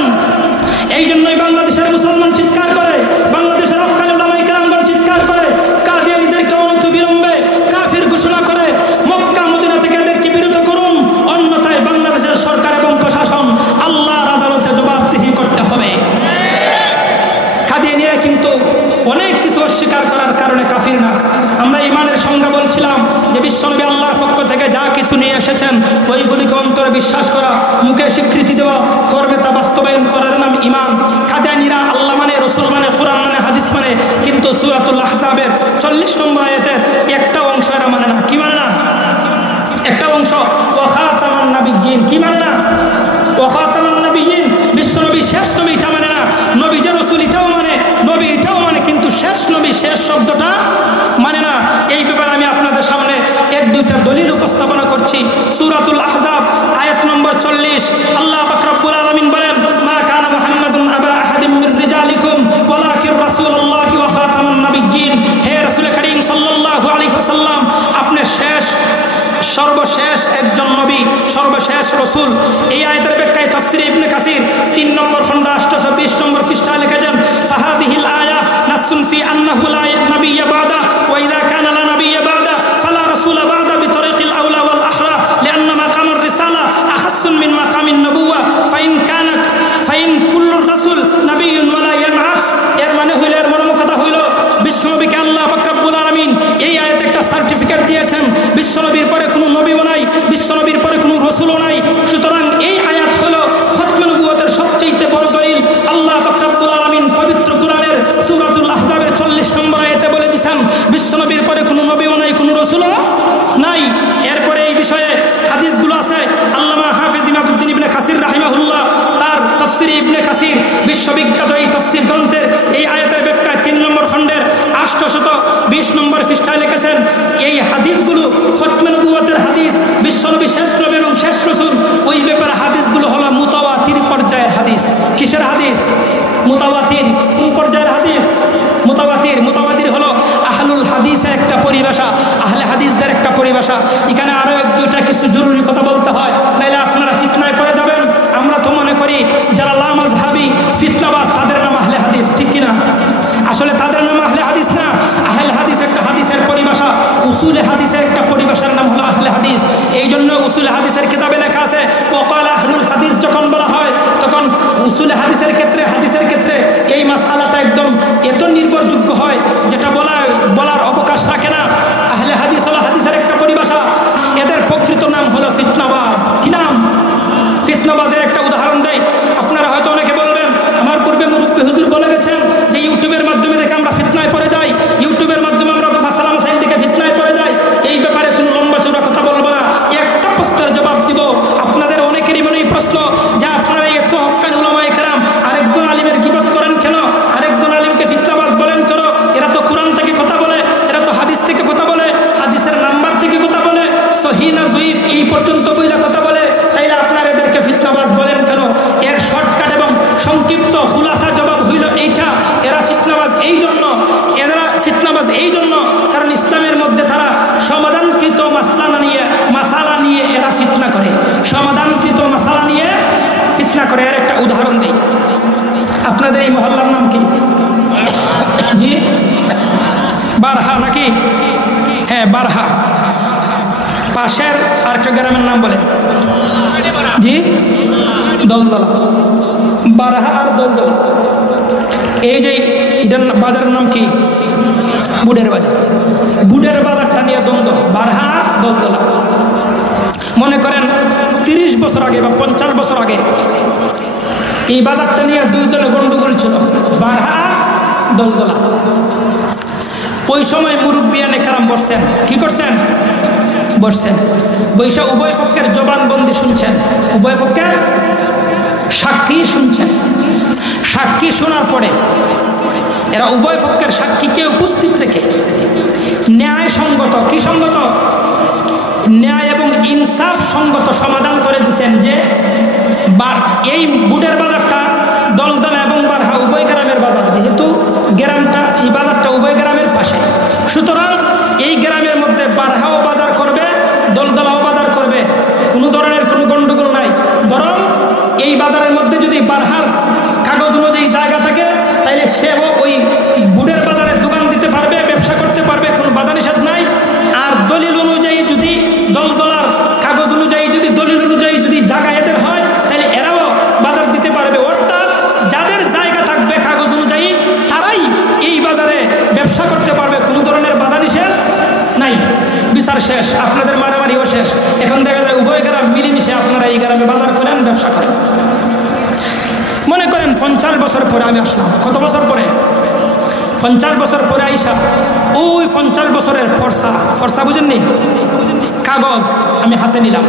এই জন্যই বাংলাদেশের মুসলমান চিৎকার করে, বাংলাদেশের হক্কানি উলামায়ে কেরামগণ চিৎকার করে, কাদিয়ানীদেরকে অনতিবিলম্বে কাফির ঘোষণা করে মক্কা মদিনা থেকে এদেরকে বিরত করুন, অন্যথায় বাংলাদেশের সরকার এবং প্রশাসন আল্লাহর আদালতে জবাবদিহি করতে হবে। কাদিয়ানীরা কিন্তু অনেক কিছু অস্বীকার করার কারণে কাফির না। আমরা ইমানের সংজ্ঞা বলছিলাম যে বিশ্বনবী আল্লাহর পক্ষ থেকে যা কিছু নিয়ে এসেছেন ওইগুলিকে অন্তরে বিশ্বাস করা, মুখে স্বীকৃতি দেওয়া, কর্মে তা বাস্তবায়ন করার নাম ইমান। কাদিয়ানীরা আল্লাহ মানে, রসুল মানে, কোরআন মানে, হাদিস মানে, কিন্তু সূরাতুল আহজাবের 40 নম্বর আয়াতের একটা অংশ এরা মানে না। কি মানে না? একটা অংশ, ওয়া খাতামান নাবিয়্যিন, কি মানে না? ওয়া খাতামান নাবিয়্যিন, বিশ্বনবী শেষ নবী, এটা মানে না। নবী যে রসুল এটাও মানে, নবী এটাও মানে, কিন্তু শেষ নবী, শেষ শব্দটা মানে না। এই ব্যাপারে আমি আপনাদের সামনে এক দুইটা দলিল উপস্থাপনা করছি। সূরাতুল আহজাব আয়াত নম্বর 40, আল্লাহ পাক রব্বুল আলামিন বলেন, মা কানা মুহাম্মাদুন আবা আহাদিম মির রিজালিকুম ওয়ালাকিন রাসূলুল্লাহি ওয়া খাতামান নাবিয়্যিন। হে রাসূল করিম সাল্লাল্লাহু আলাইহি ওয়াসাল্লাম, আপনি শেষ, সর্বশেষ একজন নবী, সর্বশেষ রসুল। এই আয়াতের ব্যাখ্যায় তাফসীরে ইবনে কাসির 3 নম্বর খণ্ড 820 নম্বর পৃষ্ঠায় লিখেছেন, ফাহাদিহিল আয়া নাসসুন ফি আন্নাহু লা নাবিয়্যা বাদা ওয়া ইযা কানা লা নাবিয়্যা বাদা ফালা রাসূলা বাদা বিতরিকিল আওলা ওয়াল আহরা লিআন্না মাকামুর রিসালা আখাসসুন মিন মাকামিন নবুওয়া ফাইন কুল্লুর রাসূল নাবিয়্যুন ওয়া লা ইয়ানআস। এর মানে হইল, এর মর্ম কথা হইল, বিশ্বনবীকে আল্লাহ পাক রব্বুল আলামিন এই আয়াতে একটা সার্টিফিকেট দিয়েছেন, বিশ্বনবীর পরে কোনো নবীও নাই, বিশ্বনবীর পরে কোনো রসুলও নাই। সুতরাং এই আয়াত হলো খতমে নবুয়তের সবচেয়ে বড় দলিল। আল্লাহ পাক রব্বুল আলামিন পবিত্র কোরআনের সূরাতুল আহজাবের 40 নম্বর আয়াতে বলে দিয়েছেন, বিশ্বনবীর পরে কোনো নবীও নাই, কোনো রসুলও নাই। এরপরে এই বিষয়ে হাদিসগুলো আছে। আল্লামা হাফেজ ইমাদউদ্দিন ইবনে কাসির রাহিমাহুল্লাহ তার তাফসীরে ইবনে কাসির, বিশ্ববিখ্যাত এই তাফসীর গ্রন্থের এই আয়াতের ব্যাখ্যায় 3 নম্বর খণ্ডের 820 নম্বর পৃষ্ঠায় লিখেছেন, এই হাদিসগুলো খতমে নবুয়তের হাদিস, বিশ্বনবী শেষ নবী এবং শেষ রাসূল, ওই ব্যাপারে হাদিসগুলো হলো মুতাওয়াতির পর্যায়ের হাদিস। কিসের হাদিস? মুতাওয়াতির। কোন পর্যায়ের হাদিস? মুতাওয়াতির। মুতাওয়াতির হলো আহলুল হাদিসের একটা পরিভাষা, আহলে হাদিসদের একটা পরিভাষা। এখানে আরো এক দুইটা কিছু জরুরি কথা বলতে হয়, নাইলে আপনারা ফিতনায় পড়ে যাবেন। আমরা তো মনে করি যারা লামাযহাবী ফিতনাবাজ তাদের নাম আহলে হাদিস, ঠিক কিনা? আসলে তাদের নাম আহলে হাদিস না। আহলে হাদিস একটা হাদিসের পরিভাষা, উসুলে হাদিসের একটা পরিভাষার নাম হলো আহলে হাদিস। এই জন্য উসুলে হাদিসের কিতাবে লেখা আছে, ওয়াকালা আহলুল হাদিস যখন বলা হয় তখন উসুলে হাদিসের ক্ষেত্রে, হাদিসের ক্ষেত্রে এই মাসআলাটা একদম এত নির্ভরযোগ্য হয় যেটা বলার অবকাশ রাখে না। আহলে হাদিস হলো হাদিসের একটা পরিভাষা। এদের প্রকৃত নাম হলো ফিতনাবাজ। কি নাম? ফিতনাবাজের একটা উদাহরণ দেয়। আপনারা হয়তো অনেকে বলবেন, আমার পূর্বে মুরব্বী হুজুর বলে গেছেন যে ইউটিউবের মাধ্যমে দেখে আমরা ফিতনায় পড়ে যাই, ইউটিউবের মাধ্যমে আমরা মাসালা মাসাইল থেকে ফিতনায় পড়ে যাই। এই ব্যাপারে কোনো লম্বা চৌড়া কথা বলবো না, একটা প্রশ্নের জবাব দিব। আপনাদের অনেকেরই মনে এই প্রশ্ন যে আপনারা এত হক্কানি উলামায়ে কেরাম আরেকজন আলিমের গীবত করেন কেন, আরেকজন আলিমকে ফিতনাবাজ বলেন কেন? এরা তো কোরআন থেকে কথা বলে, এরা তো হাদিস থেকে কথা বলে, হাদিসের নাম্বার থেকে কথা বলে, সহিহ না যঈফ এই পর্যন্ত বইলা কথা বলে, তাইলে আপনারা এদেরকে ফিতনাবাজ বলেন কেন? এর শর্টকাট এবং সংক্ষিপ্ত খুলাসা জবাব হইল এইটা, এরা ফিতনাবাজ এই জন্য, এরা ফিতনাবাজ এই জন্য কারণ ইসলামের মধ্যে তারা সমাধানকৃত মাসালা নিয়ে এরা ফিতনা করে, সমাধানকৃত মাসালা নিয়ে ফিতনা করে। এর একটা উদাহরণ দিই। আপনাদের এই মহল্লার নাম কি? জি, বারহা নাকি? হ্যাঁ, বারহা। পাশের আরেকটা গ্রামের নাম বলে? জি, দলদলা। বারহা আর দলদলা, এই যে এটার বাজারের নাম কি? বুডের বাজার। বুডের বাজারটা নিয়ে দ্বন্দ্ব, বারহা আর দলদলা। মনে করেন 30 বছর আগে বা 50 বছর আগে এই বাজারটা নিয়ে দুই দলে গন্ডগোল ছিল, বারহা আর দলদলা। ওই সময় মুরব্বিয়ানে কেরাম বসছেন, কি করছেন? বসছেন, বৈশা উভয় পক্ষের জবানবন্দি শুনছেন, উভয় পক্ষের সাক্ষী শুনছেন। সাক্ষী শোনার পরে এরা উভয় পক্ষের সাক্ষীকে উপস্থিত রেখে ন্যায় সঙ্গত, কি সঙ্গত? ন্যায় এবং ইনসাফ সঙ্গত সমাধান করে দিচ্ছেন। শেষ, আপনাদের মারামারিও শেষ। এখন দেখা যায় উভয় গ্রাম মিলেমিশে আপনারা এই গ্রামে বাজার করেন, ব্যবসা করেন। মনে করেন 50 বছর পরে আমি আসলাম। কত বছর পরে? 50 বছর পরে আইসা ওই 50 বছরের ফর্সা বুঝেননি, কাগজ আমি হাতে নিলাম।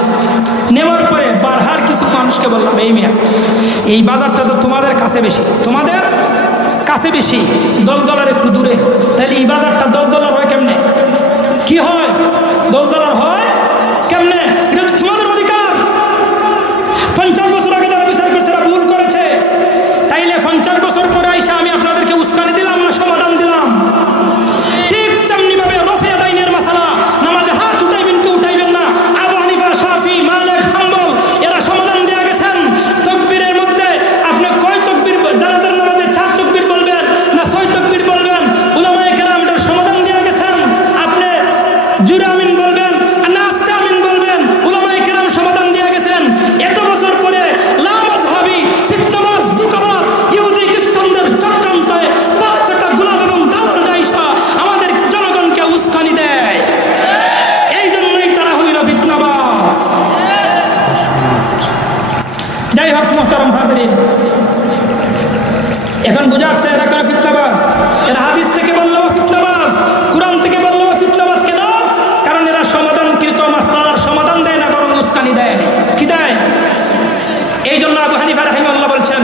নেওয়ার পরে বারহার কিছু মানুষকে বললাম, এই মিয়া এই বাজারটা তো তোমাদের কাছে বেশি, তোমাদের কাছে বেশি, দলদলার একটু দূরে, তাহলে এই বাজারটা দলদলার হয় কেমনে? কি হয়? দলদলার হয় কেমনে? এটা তো তোমাদের অধিকার। 50 বছর আগে যারা বিচার করছে তারা ভুল করেছে। তাইলে 50 বছর পরে আইসা আমি আপনাদেরকে উস্কানি দিলাম না সমাধান দিলাম? ঠিক তেমনি ভাবে রফে আদাইনের মাসালা, নামাজে হাত উঠাইবেন কি উঠাইবেন না, আবু হানিফা, শাফি, মালিক, হাম্বল এরা সমাধান দিয়ে গেছেন। তাকবীরের মধ্যে আপনি কয় তাকবীর, জানাজার নামাজে 4 তাকবীর বলবেন না 6 তাকবীর বলবেন, উলামায়ে কেরাম এটার সমাধান দিয়ে গেছেন। আপনি জুরে আমিন বলবেন না আস্তে আমিন বলবেন, উলামায়ে কেরাম সমাধান দিয়ে গেছেন। এত বছর পরে লা মাযহাবি, ফিতনাবাজ, দুকাবাজ, ইহুদি খ্রিস্টানদের চক্রান্তে 5টা গোলাম এবং দালাল দাইশা আমাদের জনগণকে উস্কানি দেয়। এই জন্যই তারা হইল ফিতনাবাজ। যাই হোক মুহতারাম হাজিরিন, এখন বোঝা আসছে এরা কেন ফিতনাবাজ। এরা হাদিস থেকে বললেও ফিতনাবাজ, কুরআন থেকে বললেও ফিতনাবাজ। কেন? কারণ এরা সমাধানকৃত মাসলার সমাধান দেয় না, বরং উস্কানি দেয়। কি দেয়? এই জন্য আবু হানিফা রাহিমাহুল্লাহ বলছেন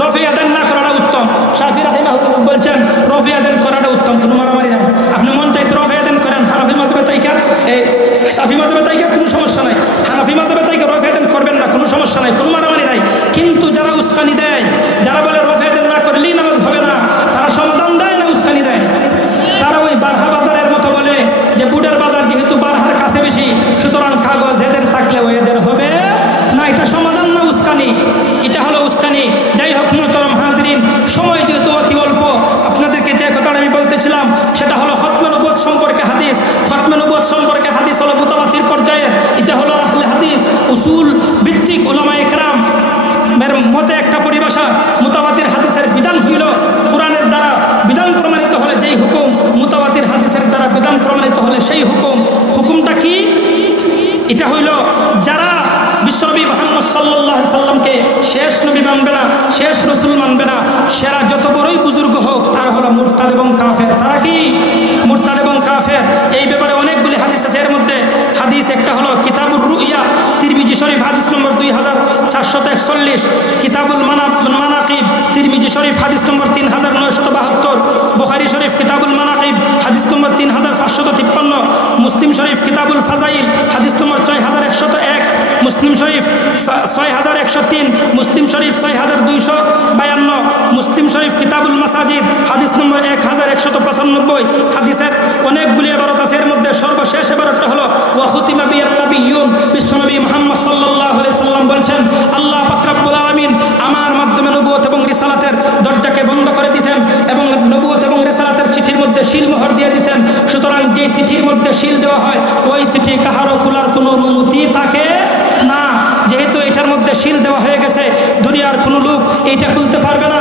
রফে আদান না করাটা উত্তম। শাফি রাহিমাহুল্লাহ বলছেন রফে আদান করাটা উত্তম, কোনো মারামারি নাই। আপনি মন চাইছে রফে আদান করেন, হানাফি মাযহাবে তাইকা এই শাফি মাযহাবে তাইকা কোনো সমস্যা নাই, হানাফি মাযহাবে তাইকা রফে আদান করবেন না, কোনো সমস্যা নাই, কোনো মারামারি নাই। কিন্তু যারা উস্কানি দেয়, যারা বলে রফে আদান না করলেই নামাজ হবে না, তারা সমাধান দেয় না উস্কানি দেয়? তারা ওই বারহা বাজারের মতো বলে যে বুডের বাজার যেহেতু বারহার কাছে বেশি, সুতরাং কাগজ এদের থাকলেও এদের হবে না। এটা সমাধান না উস্কানি? এটা হলো উস্কানি। যাই হোক মুহতারাম হাজিরিন, সময় যেহেতু অতি অল্প, আপনাদেরকে যে কথাটা আমি বলতেছিলাম সেটা হলো খতমে নবুয়ত সম্পর্কে হাদিস। খতমে নবুয়ত সম্পর্কে হাদিস হলো মুতাওয়াতির পর্যায়ে। এটা হলো আহলে হাদিস উসুল ভিত্তিক উলামায়ে কেরাম মতে একটা পরিভাষা। মুতাওয়াতির হাদিসের বিধান হইল কোরআনের দ্বারা বিধান প্রমাণিত হলে যেই হুকুম, মুতাওয়াতির হাদিসের দ্বারা বিধান প্রমাণিত হলে সেই হুকুম। হুকুমটা কি? এটা হইল যারা বিশ্বনবী মুহাম্মদ সাল্লাল্লাহু আলাইহি সাল্লামকে শেষ নবী মানবে না, শেষ রাসূল মানবে না, সেরা যত বড়ই বুজুর্গ হোক, তারা হলো মুরতাদ এবং কাফের। তারা কি? মুরতাদ এবং কাফের। এই ব্যাপারে অনেকগুলি হাদিস আছে। এর মধ্যে হাদিস একটা হলো কিতাবুর রুইয়া, তিরমিজি শরীফ হাদিস নম্বর 2441, কিতাবুল মানাকিব, তিরমিজি শরীফ হাদিস নম্বর 3972, বুখারী শরীফ কিতাবুল মানাকিব হাদিস নম্বর 3553, মুসলিম শরীফ কিতাবুল ফাজাইল হাদিস নম্বর 6101, মুসলিম শরীফ 6103, মুসলিম শরীফ 6252, মুসলিম শরীফ কিতাবুল মাসাজিদ হাদিস নম্বর 1195। হাদিসের অনেকগুলি ইবারত আছে। এর মধ্যে সর্বশেষ ইবারতটা হলো ওয়া খুতিমা বিয়ান নাবিয়্যুন, বিশ্বনবী মুহাম্মদ সাল্লাল্লাহু আলাইহি সাল্লাম বলছেন আল্লাহ পাক রব্বুল আলামিন আমার মাধ্যমে নবুয়ত এবং রিসালাতের দরজাকে বন্ধ করে দিয়েছেন এবং নবুয়ত এবং রিসালাতের চিঠির মধ্যে সিল মোহর দিয়ে দিয়েছেন। সুতরাং যে চিঠির মধ্যে সিল দেওয়া হয় ওই চিঠি কাহারও খোলার কোনো অনুমতি থাকে না। যেহেতু এটার মধ্যে সিল দেওয়া হয়ে গেছে, দুনিয়ার কোনো লোক এইটা খুলতে পারবে না।